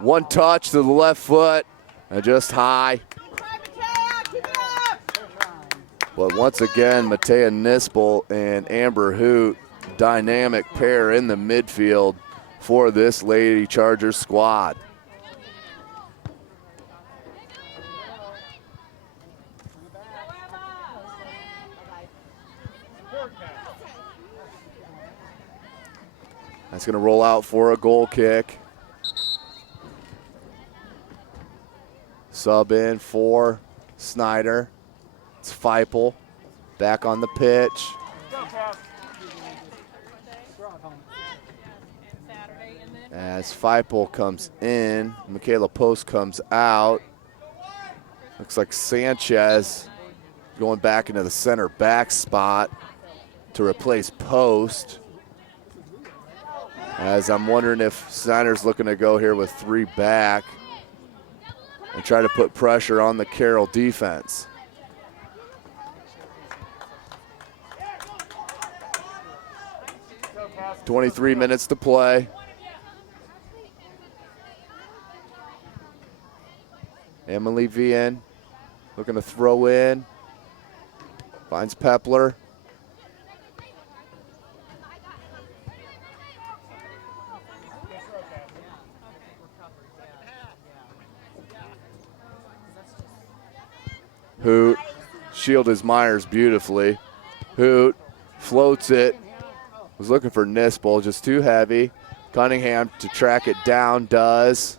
one touch to the left foot and just high. But once again, Matea Nispel and Amber Hoot, dynamic pair in the midfield for this Lady Chargers squad. That's going to roll out for a goal kick. Sub in for Snider. It's Feipel back on the pitch. As Feipel comes in, Michaela Post comes out. Looks like Sanchez going back into the center back spot to replace Post. As I'm wondering if Snider's looking to go here with 3 back and try to put pressure on the Carroll defense. .23 minutes to play. Emily Vian looking to throw in. Finds Pepler. Hoot shielded Myers beautifully. Hoot floats it. Was looking for Nispel, just too heavy. Cunningham to track it down, does.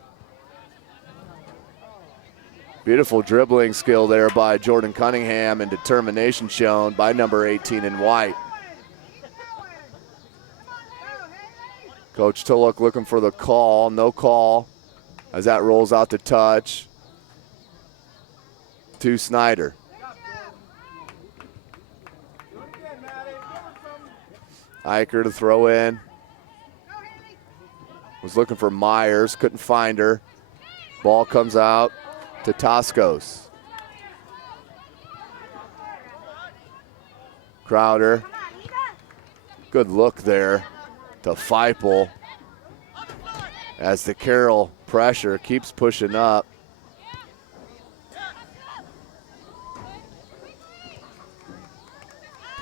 Beautiful dribbling skill there by Jordan Cunningham and determination shown by number 18 in white. Coach Tulloch looking for the call, no call as that rolls out to touch to Snider. Eicher to throw in. Was looking for Myers, couldn't find her. Ball comes out to Toscos. Crowder. Good look there to Feipel as the Carroll pressure keeps pushing up.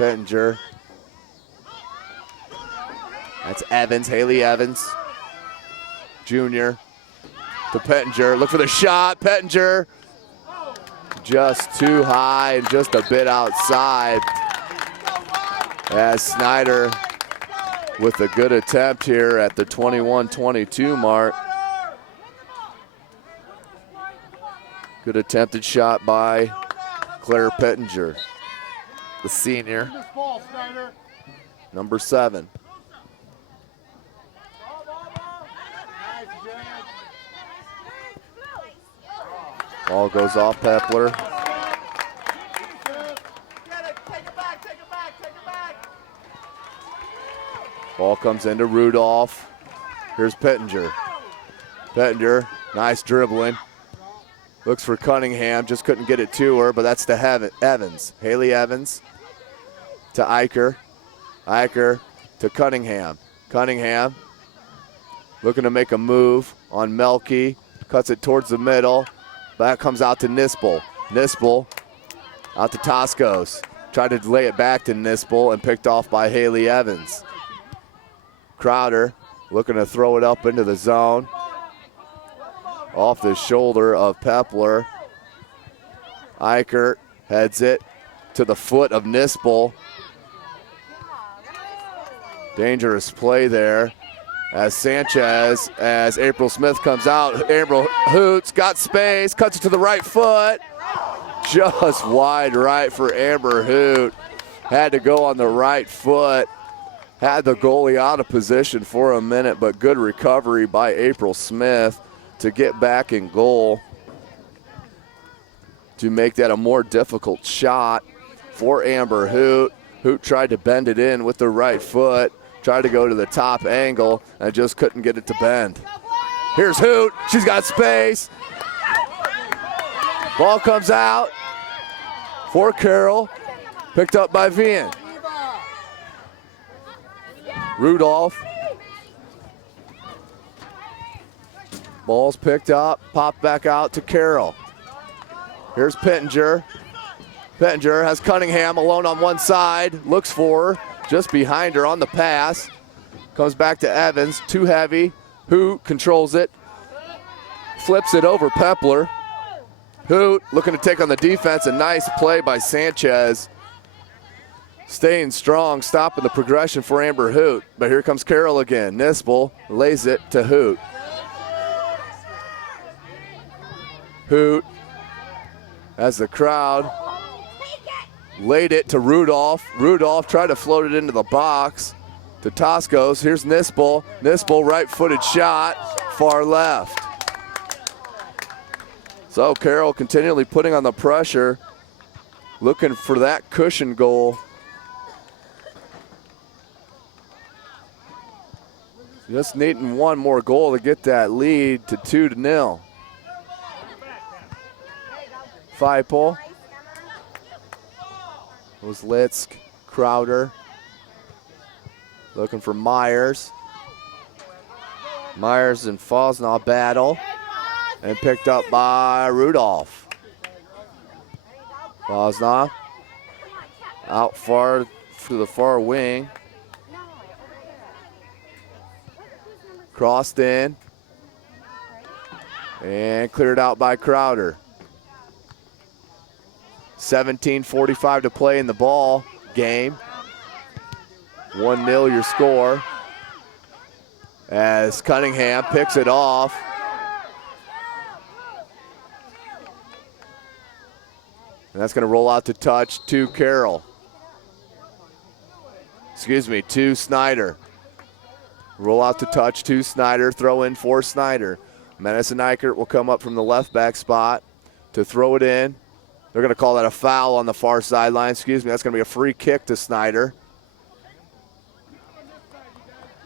Pettinger. That's Evans, Haley Evans, junior. To Pettinger, look for the shot, Pettinger. Just too high and just a bit outside. As Snider with a good attempt here at the 21-22 mark. Good attempted shot by Claire Pettinger, the senior, number 7. Ball goes off Pepler. Ball comes into Rudolph. Here's Pettinger. Pettinger, nice dribbling. Looks for Cunningham, just couldn't get it to her, but that's to Evans. Haley Evans to Eicher. Eicher to Cunningham. Cunningham looking to make a move on Melky. Cuts it towards the middle. That comes out to Nispel. Nispel out to Toscos. Tried to lay it back to Nispel and picked off by Haley Evans. Crowder looking to throw it up into the zone. Off the shoulder of Pepler. Eicher heads it to the foot of Nispel. Dangerous play there. As Sanchez, as April Smith comes out, April hoots, got space, cuts it to the right foot. Just wide right for Amber Hoot. Had to go on the right foot. Had the goalie out of position for a minute, but good recovery by April Smith to get back in goal to make that a more difficult shot for Amber Hoot. Hoot tried to bend it in with the right foot. Tried to go to the top angle and just couldn't get it to bend. Here's Hoot. She's got space. Ball comes out for Carroll. Picked up by Vian. Rudolph. Ball's picked up. Popped back out to Carroll. Here's Pettinger. Pettinger has Cunningham alone on one side. Looks for her. Just behind her on the pass. Comes back to Evans, too heavy. Hoot controls it. Flips it over Pepler. Hoot looking to take on the defense. A nice play by Sanchez. Staying strong, stopping the progression for Amber Hoot. But here comes Carroll again. Nispel lays it to Hoot. Hoot, as the crowd laid it to Rudolph. Rudolph tried to float it into the box to Toscos. Here's Nispel. Nispel, right-footed shot, far left. So Carroll continually putting on the pressure, looking for that cushion goal. Just needing one more goal to get that lead to 2-0. Feipel. Was Litsk, Crowder. Looking for Myers. Myers and Fosnaw battle. And picked up by Rudolph. Fosnaw out far to the far wing. Crossed in. And cleared out by Crowder. 17:45 to play in the ball game. 1-0 your score. As Cunningham picks it off. And that's going to roll out to touch to Carroll. Excuse me, to Snider. Roll out to touch to Snider. Throw in for Snider. Madison Eichert will come up from the left back spot to throw it in. They're going to call that a foul on the far sideline. Excuse me, that's going to be a free kick to Snider.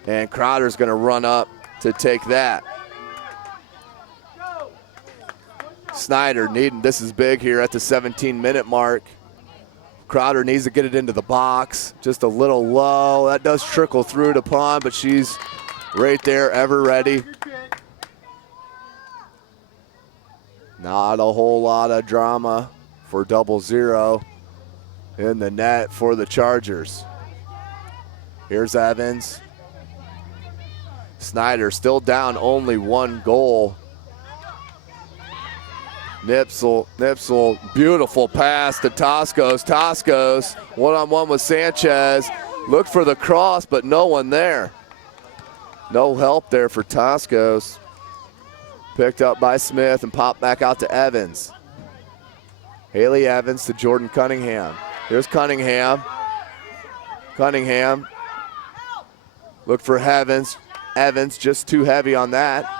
And Crowder's going to run up to take that. Snider needing, this is big here at the 17-minute mark. Crowder needs to get it into the box. Just a little low. That does trickle through to Pond, but she's right there, ever ready. Not a whole lot of drama for 0-0 in the net for the Chargers. Here's Evans. Snider still down only 1 goal. Nipsel, beautiful pass to Toscos. Toscos, one-on-one with Sanchez. Looked for the cross, but no one there. No help there for Toscos. Picked up by Smith and popped back out to Evans. Haley Evans to Jordan Cunningham. Here's Cunningham. Cunningham. Look for Evans. Evans just too heavy on that.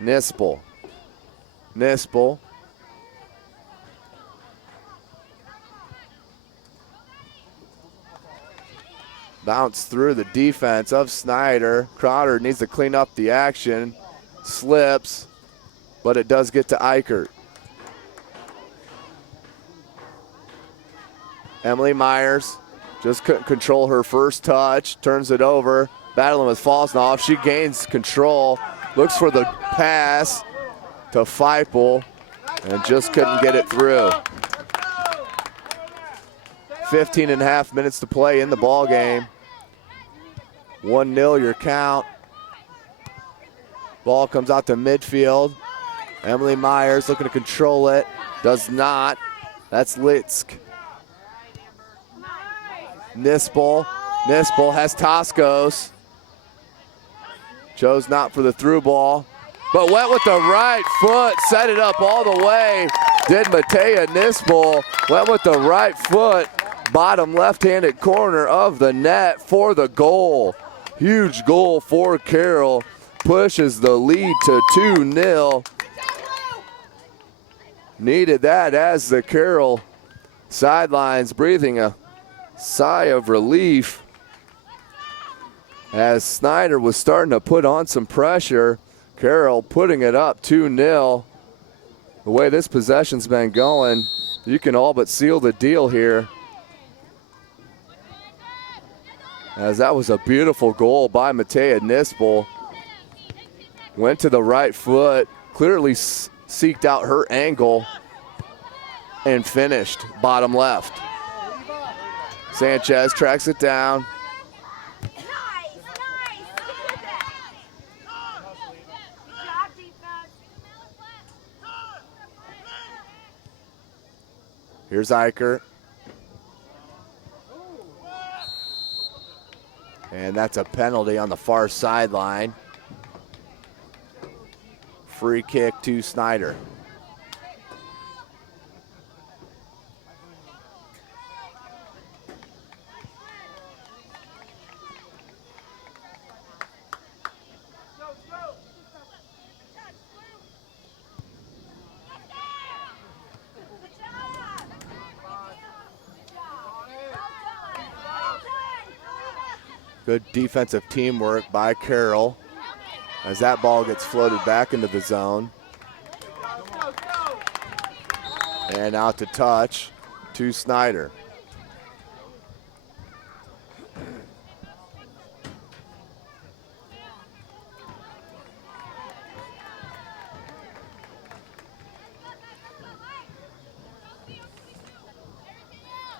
Nispel. Bounce through the defense of Snider. Crowder needs to clean up the action. Slips, but it does get to Eichert. Emily Myers just couldn't control her first touch. Turns it over. Battling with Falsnoff. She gains control. Looks for the pass to Feipel and just couldn't get it through. 15.5 minutes to play in the ball game. 1-0 your count. Ball comes out to midfield. Emily Myers looking to control it. Does not. That's Litsk. Nispel has Toscos. Chose not for the through ball, but went with the right foot, set it up all the way. Did Matea Nispel, went with the right foot, bottom left-handed corner of the net for the goal. Huge goal for Carroll, pushes the lead to 2-0. Needed that as the Carroll sidelines breathing a sigh of relief as Snider was starting to put on some pressure. Carroll putting it up 2-0. The way this possession's been going, you can all but seal the deal here. As that was a beautiful goal by Matea Nispel. Went to the right foot, clearly seeked out her angle, and finished bottom left. Sanchez tracks it down. Here's Eicher. And that's a penalty on the far sideline. Free kick to Snider. Good defensive teamwork by Carroll as that ball gets floated back into the zone. And out to touch to Snider.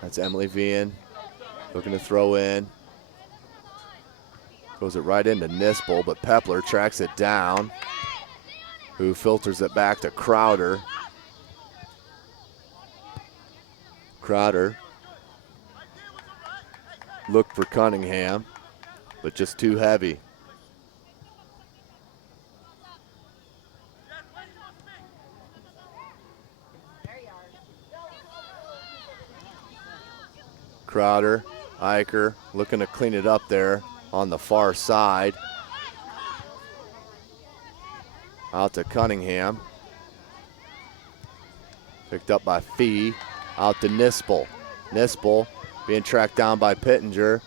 That's Emily Vian looking to throw in. Goes it right into Nispel, but Pepler tracks it down, who filters it back to Crowder. Crowder looked for Cunningham, but just too heavy. Crowder, Eicher looking to clean it up there on the far side. Out to Cunningham. Picked up by Fee. Out to Nispel. Nispel being tracked down by Pittenger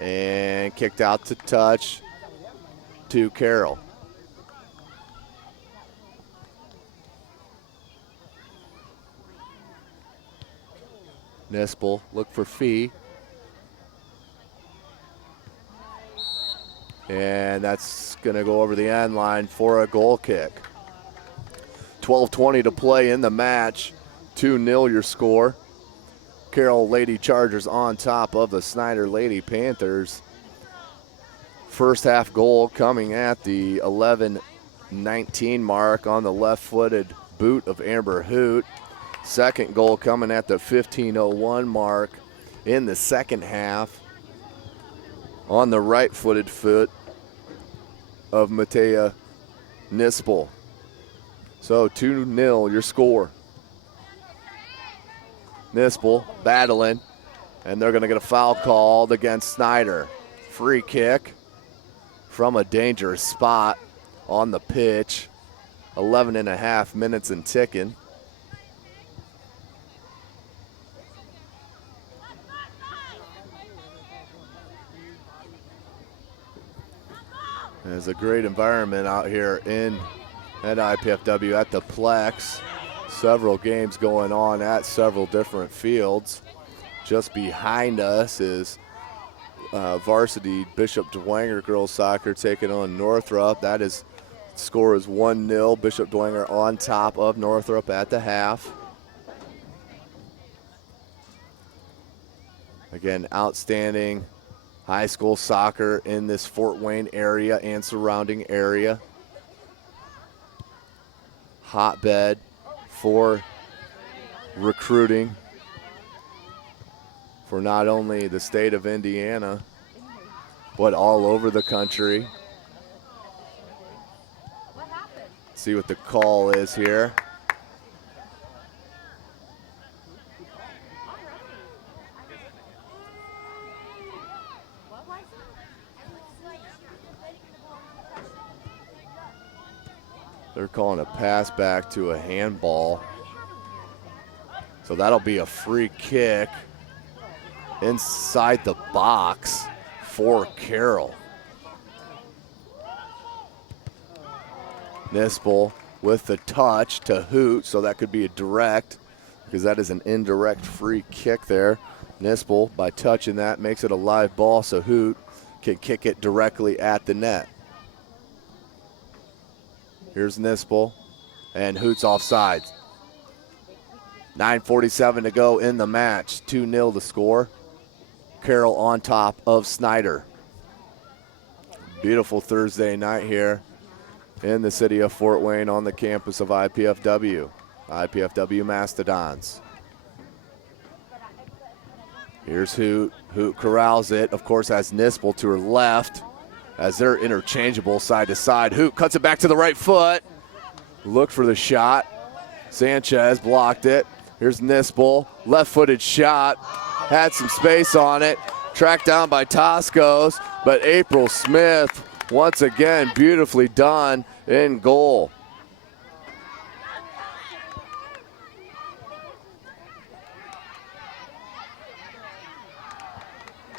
and kicked out to touch to Carroll. Nispel look for Fee. And that's going to go over the end line for a goal kick. 12:20 to play in the match. 2-0 your score. Carroll Lady Chargers on top of the Snider Lady Panthers. First half goal coming at the 11:19 mark on the left-footed boot of Amber Hoot. Second goal coming at the 15:01 mark in the second half on the right-footed foot of Matea Nispel. So 2-0 your score. Nispel battling, and they're going to get a foul called against Snider. Free kick from a dangerous spot on the pitch. 11 and a half minutes and ticking. There's a great environment out here at IPFW at the Plex. Several games going on at several different fields. Just behind us is varsity Bishop Dwenger girls soccer taking on Northrop. Score is 1-0. Bishop Dwenger on top of Northrop at the half. Again, outstanding high school soccer in this Fort Wayne area and surrounding area. Hotbed for recruiting for not only the state of Indiana, but all over the country. See what the call is here. They're calling a pass back to a handball. So that'll be a free kick inside the box for Carroll. Nispel with the touch to Hoot, so that could be a direct, because that is an indirect free kick there. Nispel, by touching that, makes it a live ball, so Hoot can kick it directly at the net. Here's Nispel, and Hoot's offside. 9:47 to go in the match. 2-0 the score. Carroll on top of Snider. Beautiful Thursday night here in the city of Fort Wayne on the campus of IPFW. IPFW Mastodons. Here's Hoot. Hoot corrals it. Of course, has Nispel to her left as they're interchangeable side to side. Hoot cuts it back to the right foot. Look for the shot. Sanchez blocked it. Here's Nispel. Left-footed shot. Had some space on it. Tracked down by Toscos, but April Smith, once again, beautifully done in goal.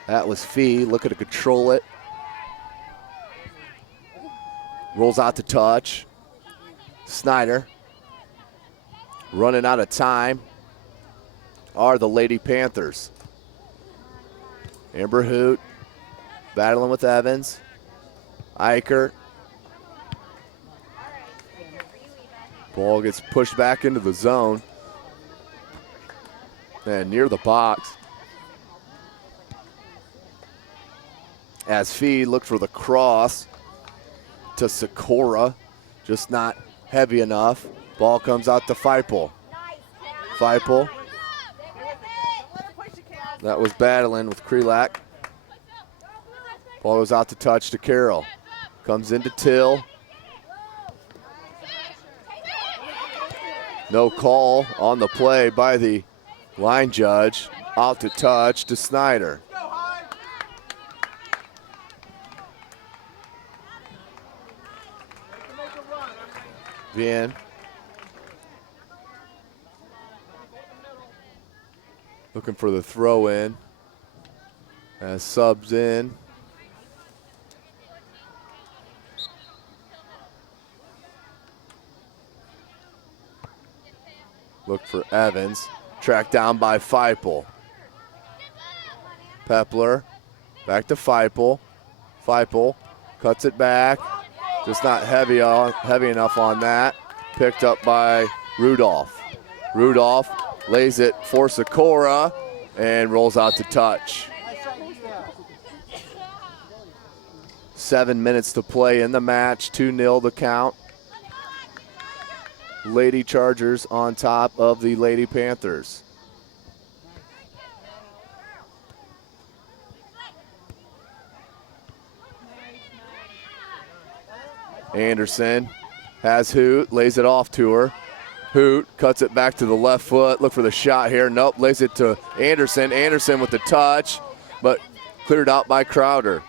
That was Fee looking to control it. Rolls out to touch. Snider. Running out of time are the Lady Panthers. Amber Hoot battling with Evans. Eicher. Ball gets pushed back into the zone. And near the box. As Fee looked for the cross to Sikora, just not heavy enough. Ball comes out to Feipel. Feipel. That was battling with Krelak. Ball goes out to touch to Carroll. Comes into Till. No call on the play by the line judge. Out to touch to Snider. Vian. Looking for the throw in. As subs in. Look for Evans. Tracked down by Feipel. Pepler. Back to Feipel. Feipel cuts it back. Just not heavy enough on that. Picked up by Rudolph. Rudolph lays it for Sikora and rolls out to touch. 7 minutes to play in the match, 2-0 the count. Lady Chargers on top of the Lady Panthers. Anderson has Hoot, lays it off to her. Hoot cuts it back to the left foot. Look for the shot here. Nope, lays it to Anderson. Anderson with the touch, but cleared out by Crowder.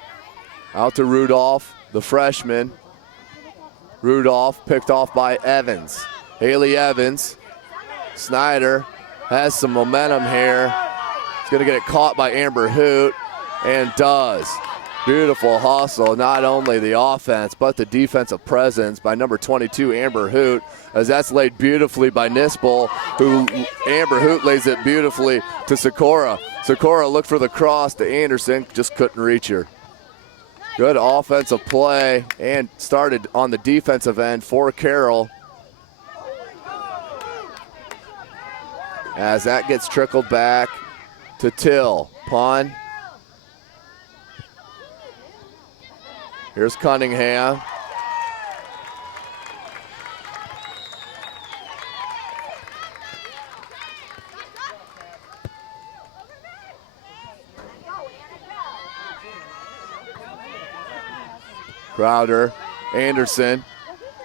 Out to Rudolph, the freshman. Rudolph picked off by Evans. Haley Evans. Snider has some momentum here. He's going to get it caught by Amber Hoot, and does. Beautiful hustle, not only the offense, but the defensive presence by number 22, Amber Hoot, as that's laid beautifully by Nispel, who Amber Hoot lays it beautifully to Sikora. Sikora looked for the cross to Anderson, just couldn't reach her. Good offensive play, and started on the defensive end for Carroll. As that gets trickled back to Till. Pun. Here's Cunningham. Crowder, Anderson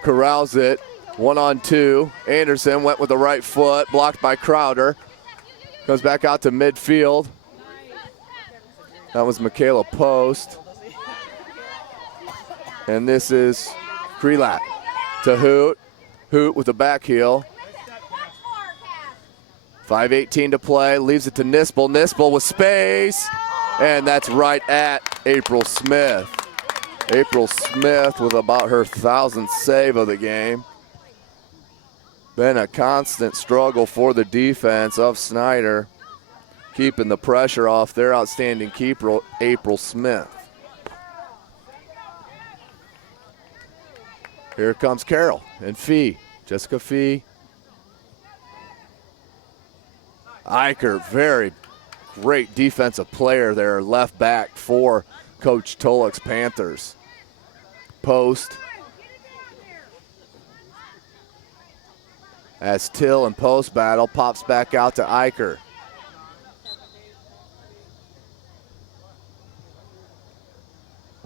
corrals it, 1-on-2. Anderson went with the right foot, blocked by Crowder. Goes back out to midfield. That was Michaela Post. And this is Krelak to Hoot. Hoot with the back heel. 5:18 to play, leaves it to Nispel. Nispel with space, and that's right at April Smith. April Smith with about her 1,000th save of the game. Been a constant struggle for the defense of Snider, keeping the pressure off their outstanding keeper, April Smith. Here comes Carroll and Fee. Jessica Fee. Eicher, very great defensive player there, left back for Coach Tolek's Panthers. Post. As Till and Post battle, pops back out to Eicher.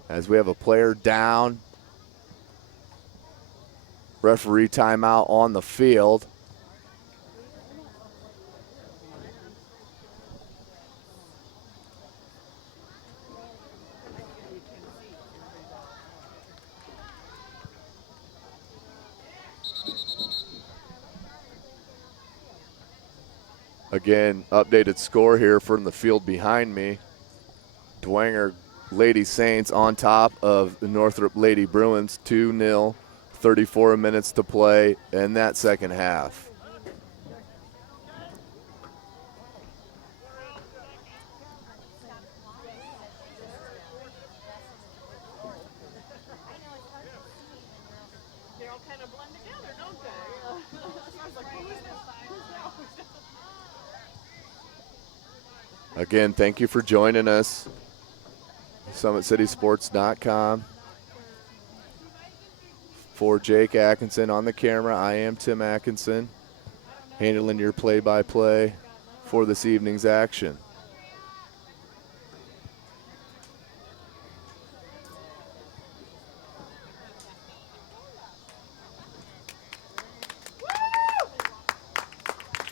As we have a player down. Referee timeout on the field. Again, updated score here from the field behind me. Dwenger Lady Saints on top of the Northrop Lady Bruins, 2-0. 34 minutes to play in that second half. They all kind of blend together, don't they? I was like, who's this? Again, thank you for joining us. SummitCitySports.com. For Jake Atkinson on the camera, I am Tim Atkinson, handling your play-by-play for this evening's action.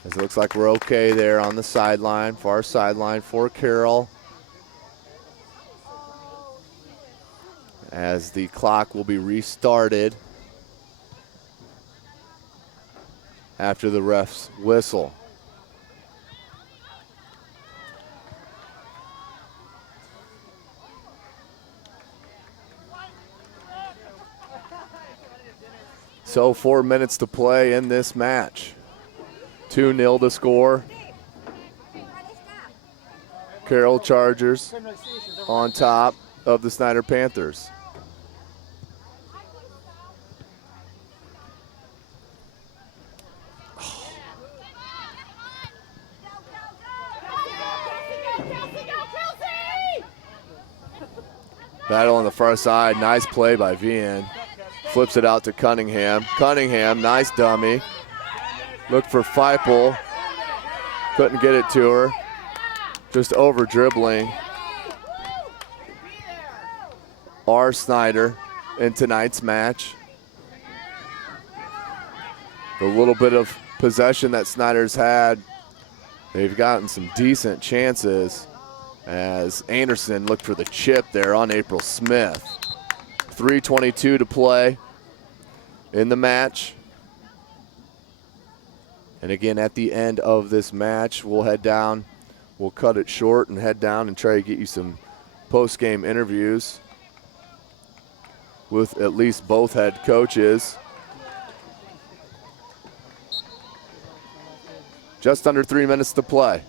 As it looks like we're okay there on the sideline, far sideline for Carroll. As the clock will be restarted after the ref's whistle. So 4 minutes to play in this match. 2-0 to score. Carroll Chargers on top of the Snider Panthers. Battle on the far side. Nice play by Vian. Flips it out to Cunningham. Cunningham, nice dummy. Looked for Feipel. Couldn't get it to her. Just over dribbling. R. Snider in tonight's match. The little bit of possession that Snider's had, they've gotten some decent chances as Anderson looked for the chip there on April Smith. 3:22 to play in the match. And again, at the end of this match, we'll head down, we'll cut it short and head down and try to get you some post-game interviews with at least both head coaches. Just under 3 minutes to play.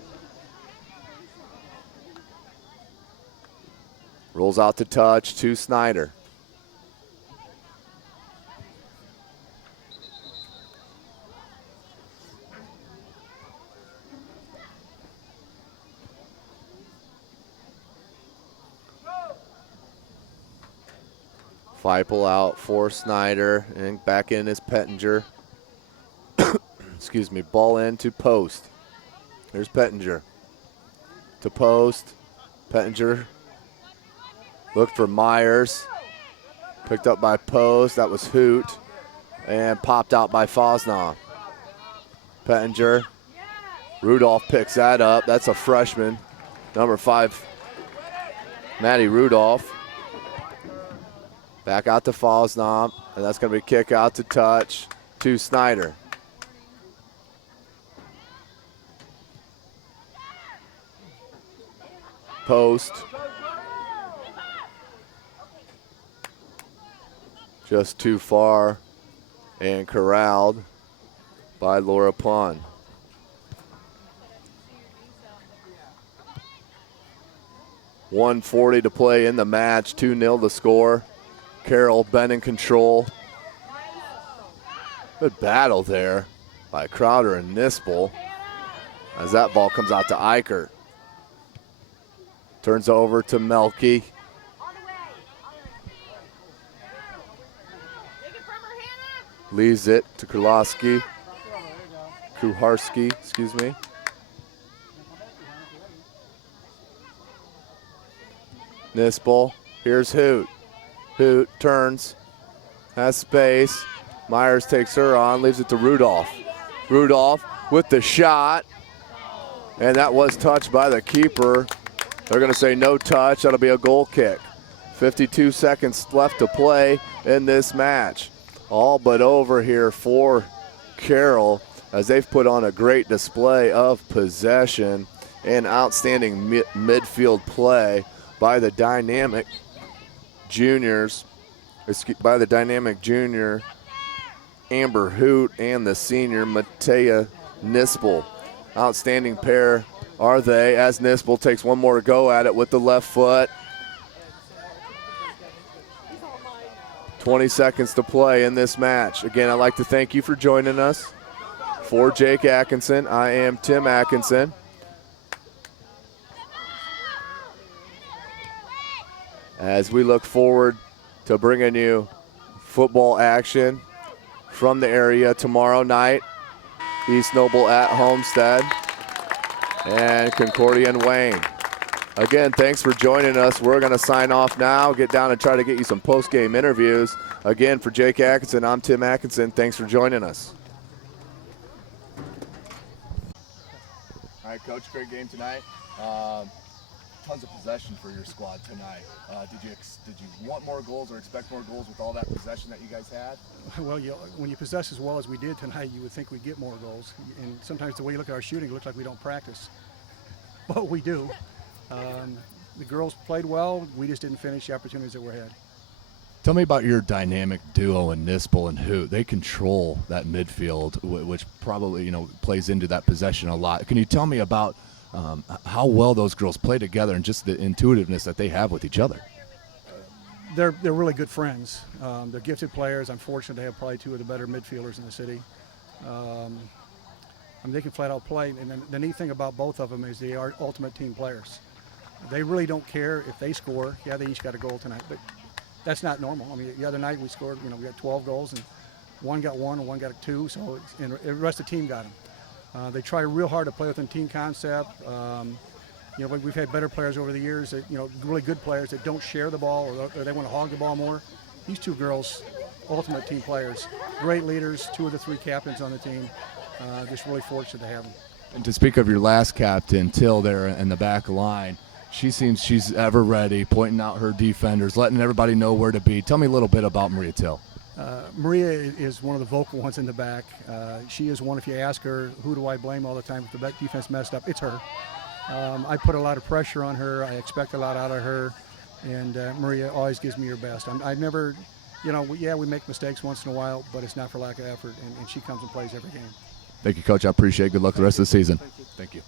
Rolls out to touch to Snider. Feipel out for Snider, and back in is Pettinger. Excuse me, ball in to post. There's Pettinger. To post. Pettinger looked for Myers. Picked up by post. That was Hoot. And popped out by Fosnaugh. Pettinger. Rudolph picks that up. That's a freshman. Number 5, Maddie Rudolph. Back out to Fosnaugh. And that's going to be a kick out to touch to Snider. Post. Just too far and corralled by Laura Pond. .140 to play in the match, 2-0 to score. Carroll been in control. Good battle there by Crowder and Nispel as that ball comes out to Eichert. Turns over to Melke. Leaves it to Kuharski, excuse me. Nispel, here's Hoot. Hoot turns, has space. Myers takes her on, leaves it to Rudolph. Rudolph with the shot, and that was touched by the keeper. They're going to say no touch. That'll be a goal kick. 52 seconds left to play in this match. All but over here for Carroll as they've put on a great display of possession and outstanding midfield play by the dynamic juniors, by the dynamic junior Amber Hoot and the senior Matea Nispel. Outstanding pair are they as Nispel takes one more go at it with the left foot. 20 seconds to play in this match. Again, I'd like to thank you for joining us. For Jake Atkinson, I am Tim Atkinson. As we look forward to bringing you football action from the area tomorrow night. East Noble at Homestead and Concordia and Wayne. Again, thanks for joining us. We're going to sign off now, get down and try to get you some post-game interviews. Again, for Jake Atkinson, I'm Tim Atkinson. Thanks for joining us. All right, Coach, great game tonight. Tons of possession for your squad tonight. Did you want more goals or expect more goals with all that possession that you guys had? Well, when you possess as well as we did tonight, you would think we'd get more goals. And sometimes the way you look at our shooting, it looks like we don't practice. But we do. The girls played well. We just didn't finish the opportunities that we had. Tell me about your dynamic duo in Nispel and Hoot. They control that midfield, which probably plays into that possession a lot. Can you tell me about how well those girls play together and just the intuitiveness that they have with each other? They're really good friends. They're gifted players. I'm fortunate to have probably two of the better midfielders in the city. They can flat out play. And then the neat thing about both of them is they are ultimate team players. They really don't care if they score. Yeah, they each got a goal tonight, but that's not normal. I mean, the other night we scored, we got 12 goals, and one got one and one got two, so and the rest of the team got them. They try real hard to play within team concept. We've had better players over the years, that, really good players that don't share the ball or they want to hog the ball more. These two girls, ultimate team players, great leaders, 2 of the 3 captains on the team. Just really fortunate to have them. And to speak of your last captain, Till, there in the back line, she seems she's ever ready, pointing out her defenders, letting everybody know where to be. Tell me a little bit about Maria Till. Maria is one of the vocal ones in the back. She is one, if you ask her, who do I blame all the time if the back defense messed up, it's her. I put a lot of pressure on her. I expect a lot out of her. And Maria always gives me her best. I never, we make mistakes once in a while, but it's not for lack of effort, and she comes and plays every game. Thank you, Coach. I appreciate it. Good luck the rest of the season. Thank you.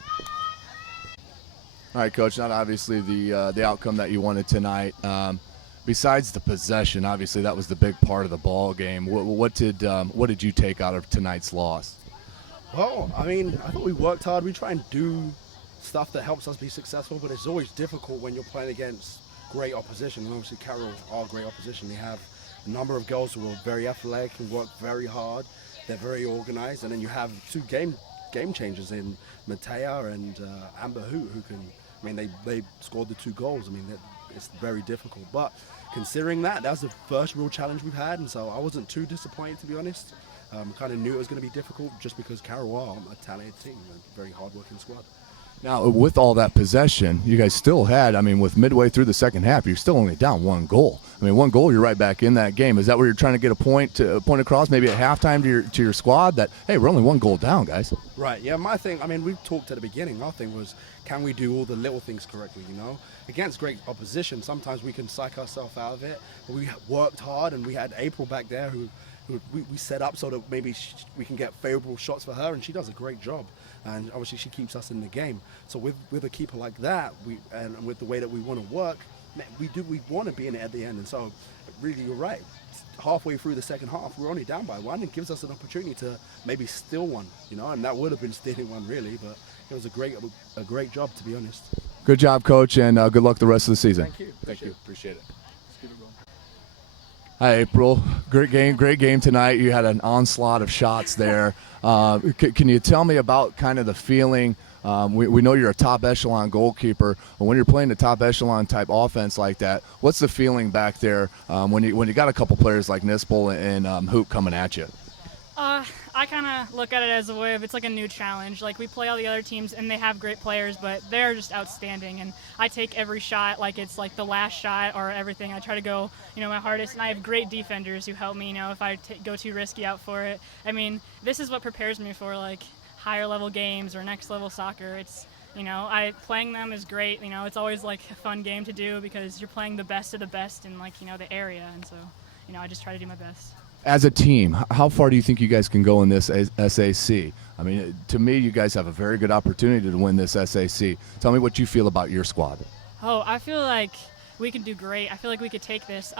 All right, Coach, not obviously the outcome that you wanted tonight. Besides the possession, obviously that was the big part of the ball game. What did you take out of tonight's loss? Well, I thought we worked hard. We try and do stuff that helps us be successful, but it's always difficult when you're playing against great opposition. And obviously Carroll are great opposition. They have a number of girls who are very athletic and work very hard. They're very organized, and then you have 2 game changers in Matea and Amber who can, they scored the 2 goals. It's very difficult, but considering that was the first real challenge we've had, and so I wasn't too disappointed, to be honest. Kind of knew it was going to be difficult just because Carroll are a talented team, a very hard-working squad. Now, with all that possession, you guys still had, with midway through the second half, you're still only down 1 goal. 1 goal, you're right back in that game. Is that where you're trying to get a point across, maybe at halftime to your squad, that, hey, we're only 1 goal down, guys? Right, yeah, my thing, we talked at the beginning, our thing was, can we do all the little things correctly, Against great opposition, sometimes we can psych ourselves out of it, but we worked hard, and we had April back there who we set up so that maybe we can get favorable shots for her, and she does a great job. And obviously she keeps us in the game. So with a keeper like that, and with the way that we want to work, we want to be in it at the end. And so really, you're right. Halfway through the second half, we're only down by 1. It gives us an opportunity to maybe steal one, and that would have been stealing one really. But it was a great job, to be honest. Good job, Coach, and good luck the rest of the season. Thank you. Thank you. Appreciate it. Hi, April. Great game tonight. You had an onslaught of shots there. Can you tell me about kind of the feeling? We know you're a top echelon goalkeeper, but when you're playing a top echelon type offense like that, what's the feeling back there when you got a couple players like Nispel and Hoop coming at you? I kind of look at it as a way of, it's like a new challenge. Like, we play all the other teams and they have great players, but they're just outstanding. And I take every shot like it's like the last shot or everything. I try to go, my hardest. And I have great defenders who help me, if I go too risky out for it. This is what prepares me for like higher level games or next level soccer. It's, playing them is great. It's always like a fun game to do because you're playing the best of the best in like, the area. And so, I just try to do my best. As a team, how far do you think you guys can go in this SAC? To me, you guys have a very good opportunity to win this SAC. Tell me what you feel about your squad. Oh, I feel like we could do great. I feel like we could take this.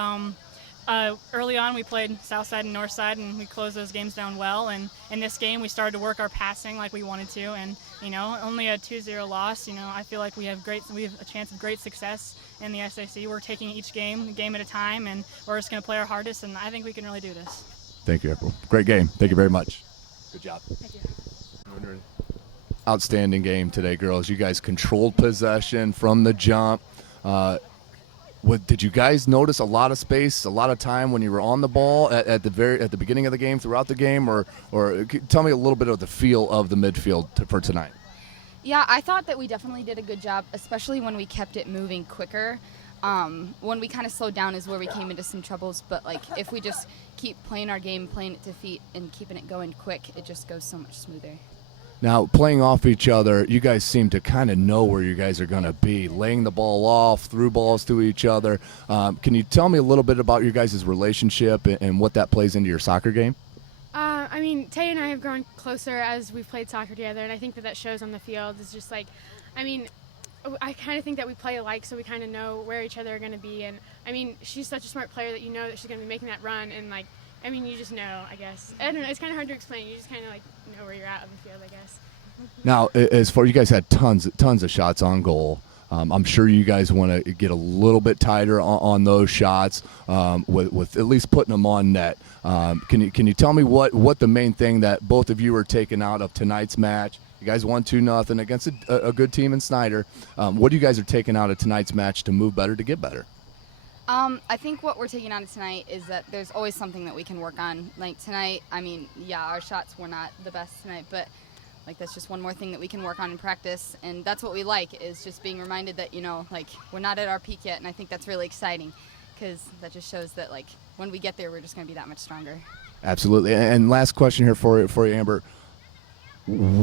Early on, we played South Side and North Side, and we closed those games down well. And in this game, we started to work our passing like we wanted to. And, only a 2-0 loss, I feel like we have a chance of great success in the SAC. We're taking each game at a time, and we're just going to play our hardest, and I think we can really do this. Thank you, April. Great game. Thank you very much. Good job. Thank you. Outstanding game today, girls. You guys controlled possession from the jump. Did you guys notice a lot of space, a lot of time when you were on the ball at the beginning of the game, throughout the game, or tell me a little bit of the feel of the midfield for tonight? Yeah, I thought that we definitely did a good job, especially when we kept it moving quicker. When we kind of slowed down is where we came into some troubles, but like if we just keep playing our game, playing it to feet, and keeping it going quick, it just goes so much smoother. Now, playing off each other, you guys seem to kind of know where you guys are going to be, laying the ball off, through balls to each other. Can you tell me a little bit about your guys' relationship and what that plays into your soccer game? Tay and I have grown closer as we've played soccer together, and I think that shows on the field. It's just like, I kind of think that we play alike, so we kind of know where each other are going to be. And, she's such a smart player that you know that she's going to be making that run, and, you just know, I guess. I don't know, it's kind of hard to explain. You just kind of, know where you're at on the field, I guess. Now, as far you guys had tons of shots on goal. I'm sure you guys want to get a little bit tighter on those shots with at least putting them on net. Can you tell me what the main thing that both of you are taking out of tonight's match? You guys won 2-0 against a good team in Snider. What do you guys are taking out of tonight's match to move better, to get better? I think what we're taking out of tonight is that there's always something that we can work on. Like tonight, I mean, yeah, our shots were not the best tonight, but like that's just one more thing that we can work on in practice, and that's what we like, is just being reminded that, you know, like we're not at our peak yet, and I think that's really exciting because that just shows that like when we get there, we're just going to be that much stronger. Absolutely. And last question here for you, Amber.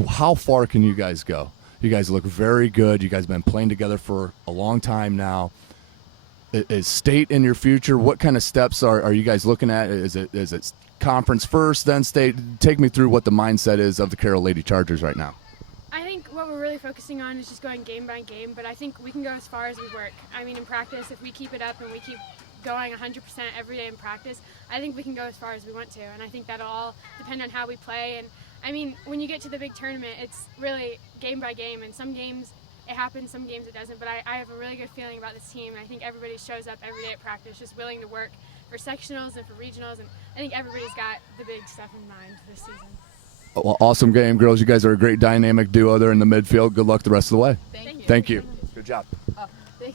How far can you guys go? You guys look very good. You guys have been playing together for a long time now. Is state in your future? What kind of steps are you guys looking at? Is it conference first, then state? Take me through what the mindset is of the Carroll Lady Chargers right now. I think what we're really focusing on is just going game by game, but I think we can go as far as we work. I mean, in practice, if we keep it up and we keep going 100% every day in practice, I think we can go as far as we want to, and I think that'll all depend on how we play. And I mean, when you get to the big tournament, it's really game by game, and some games it happens, some games it doesn't, but I have a really good feeling about this team. I think everybody shows up every day at practice just willing to work for sectionals and for regionals, and I think everybody's got the big stuff in mind this season. Well, awesome game, girls. You guys are a great dynamic duo there in the midfield. Good luck the rest of the way. Thank you. Thank you. Good job.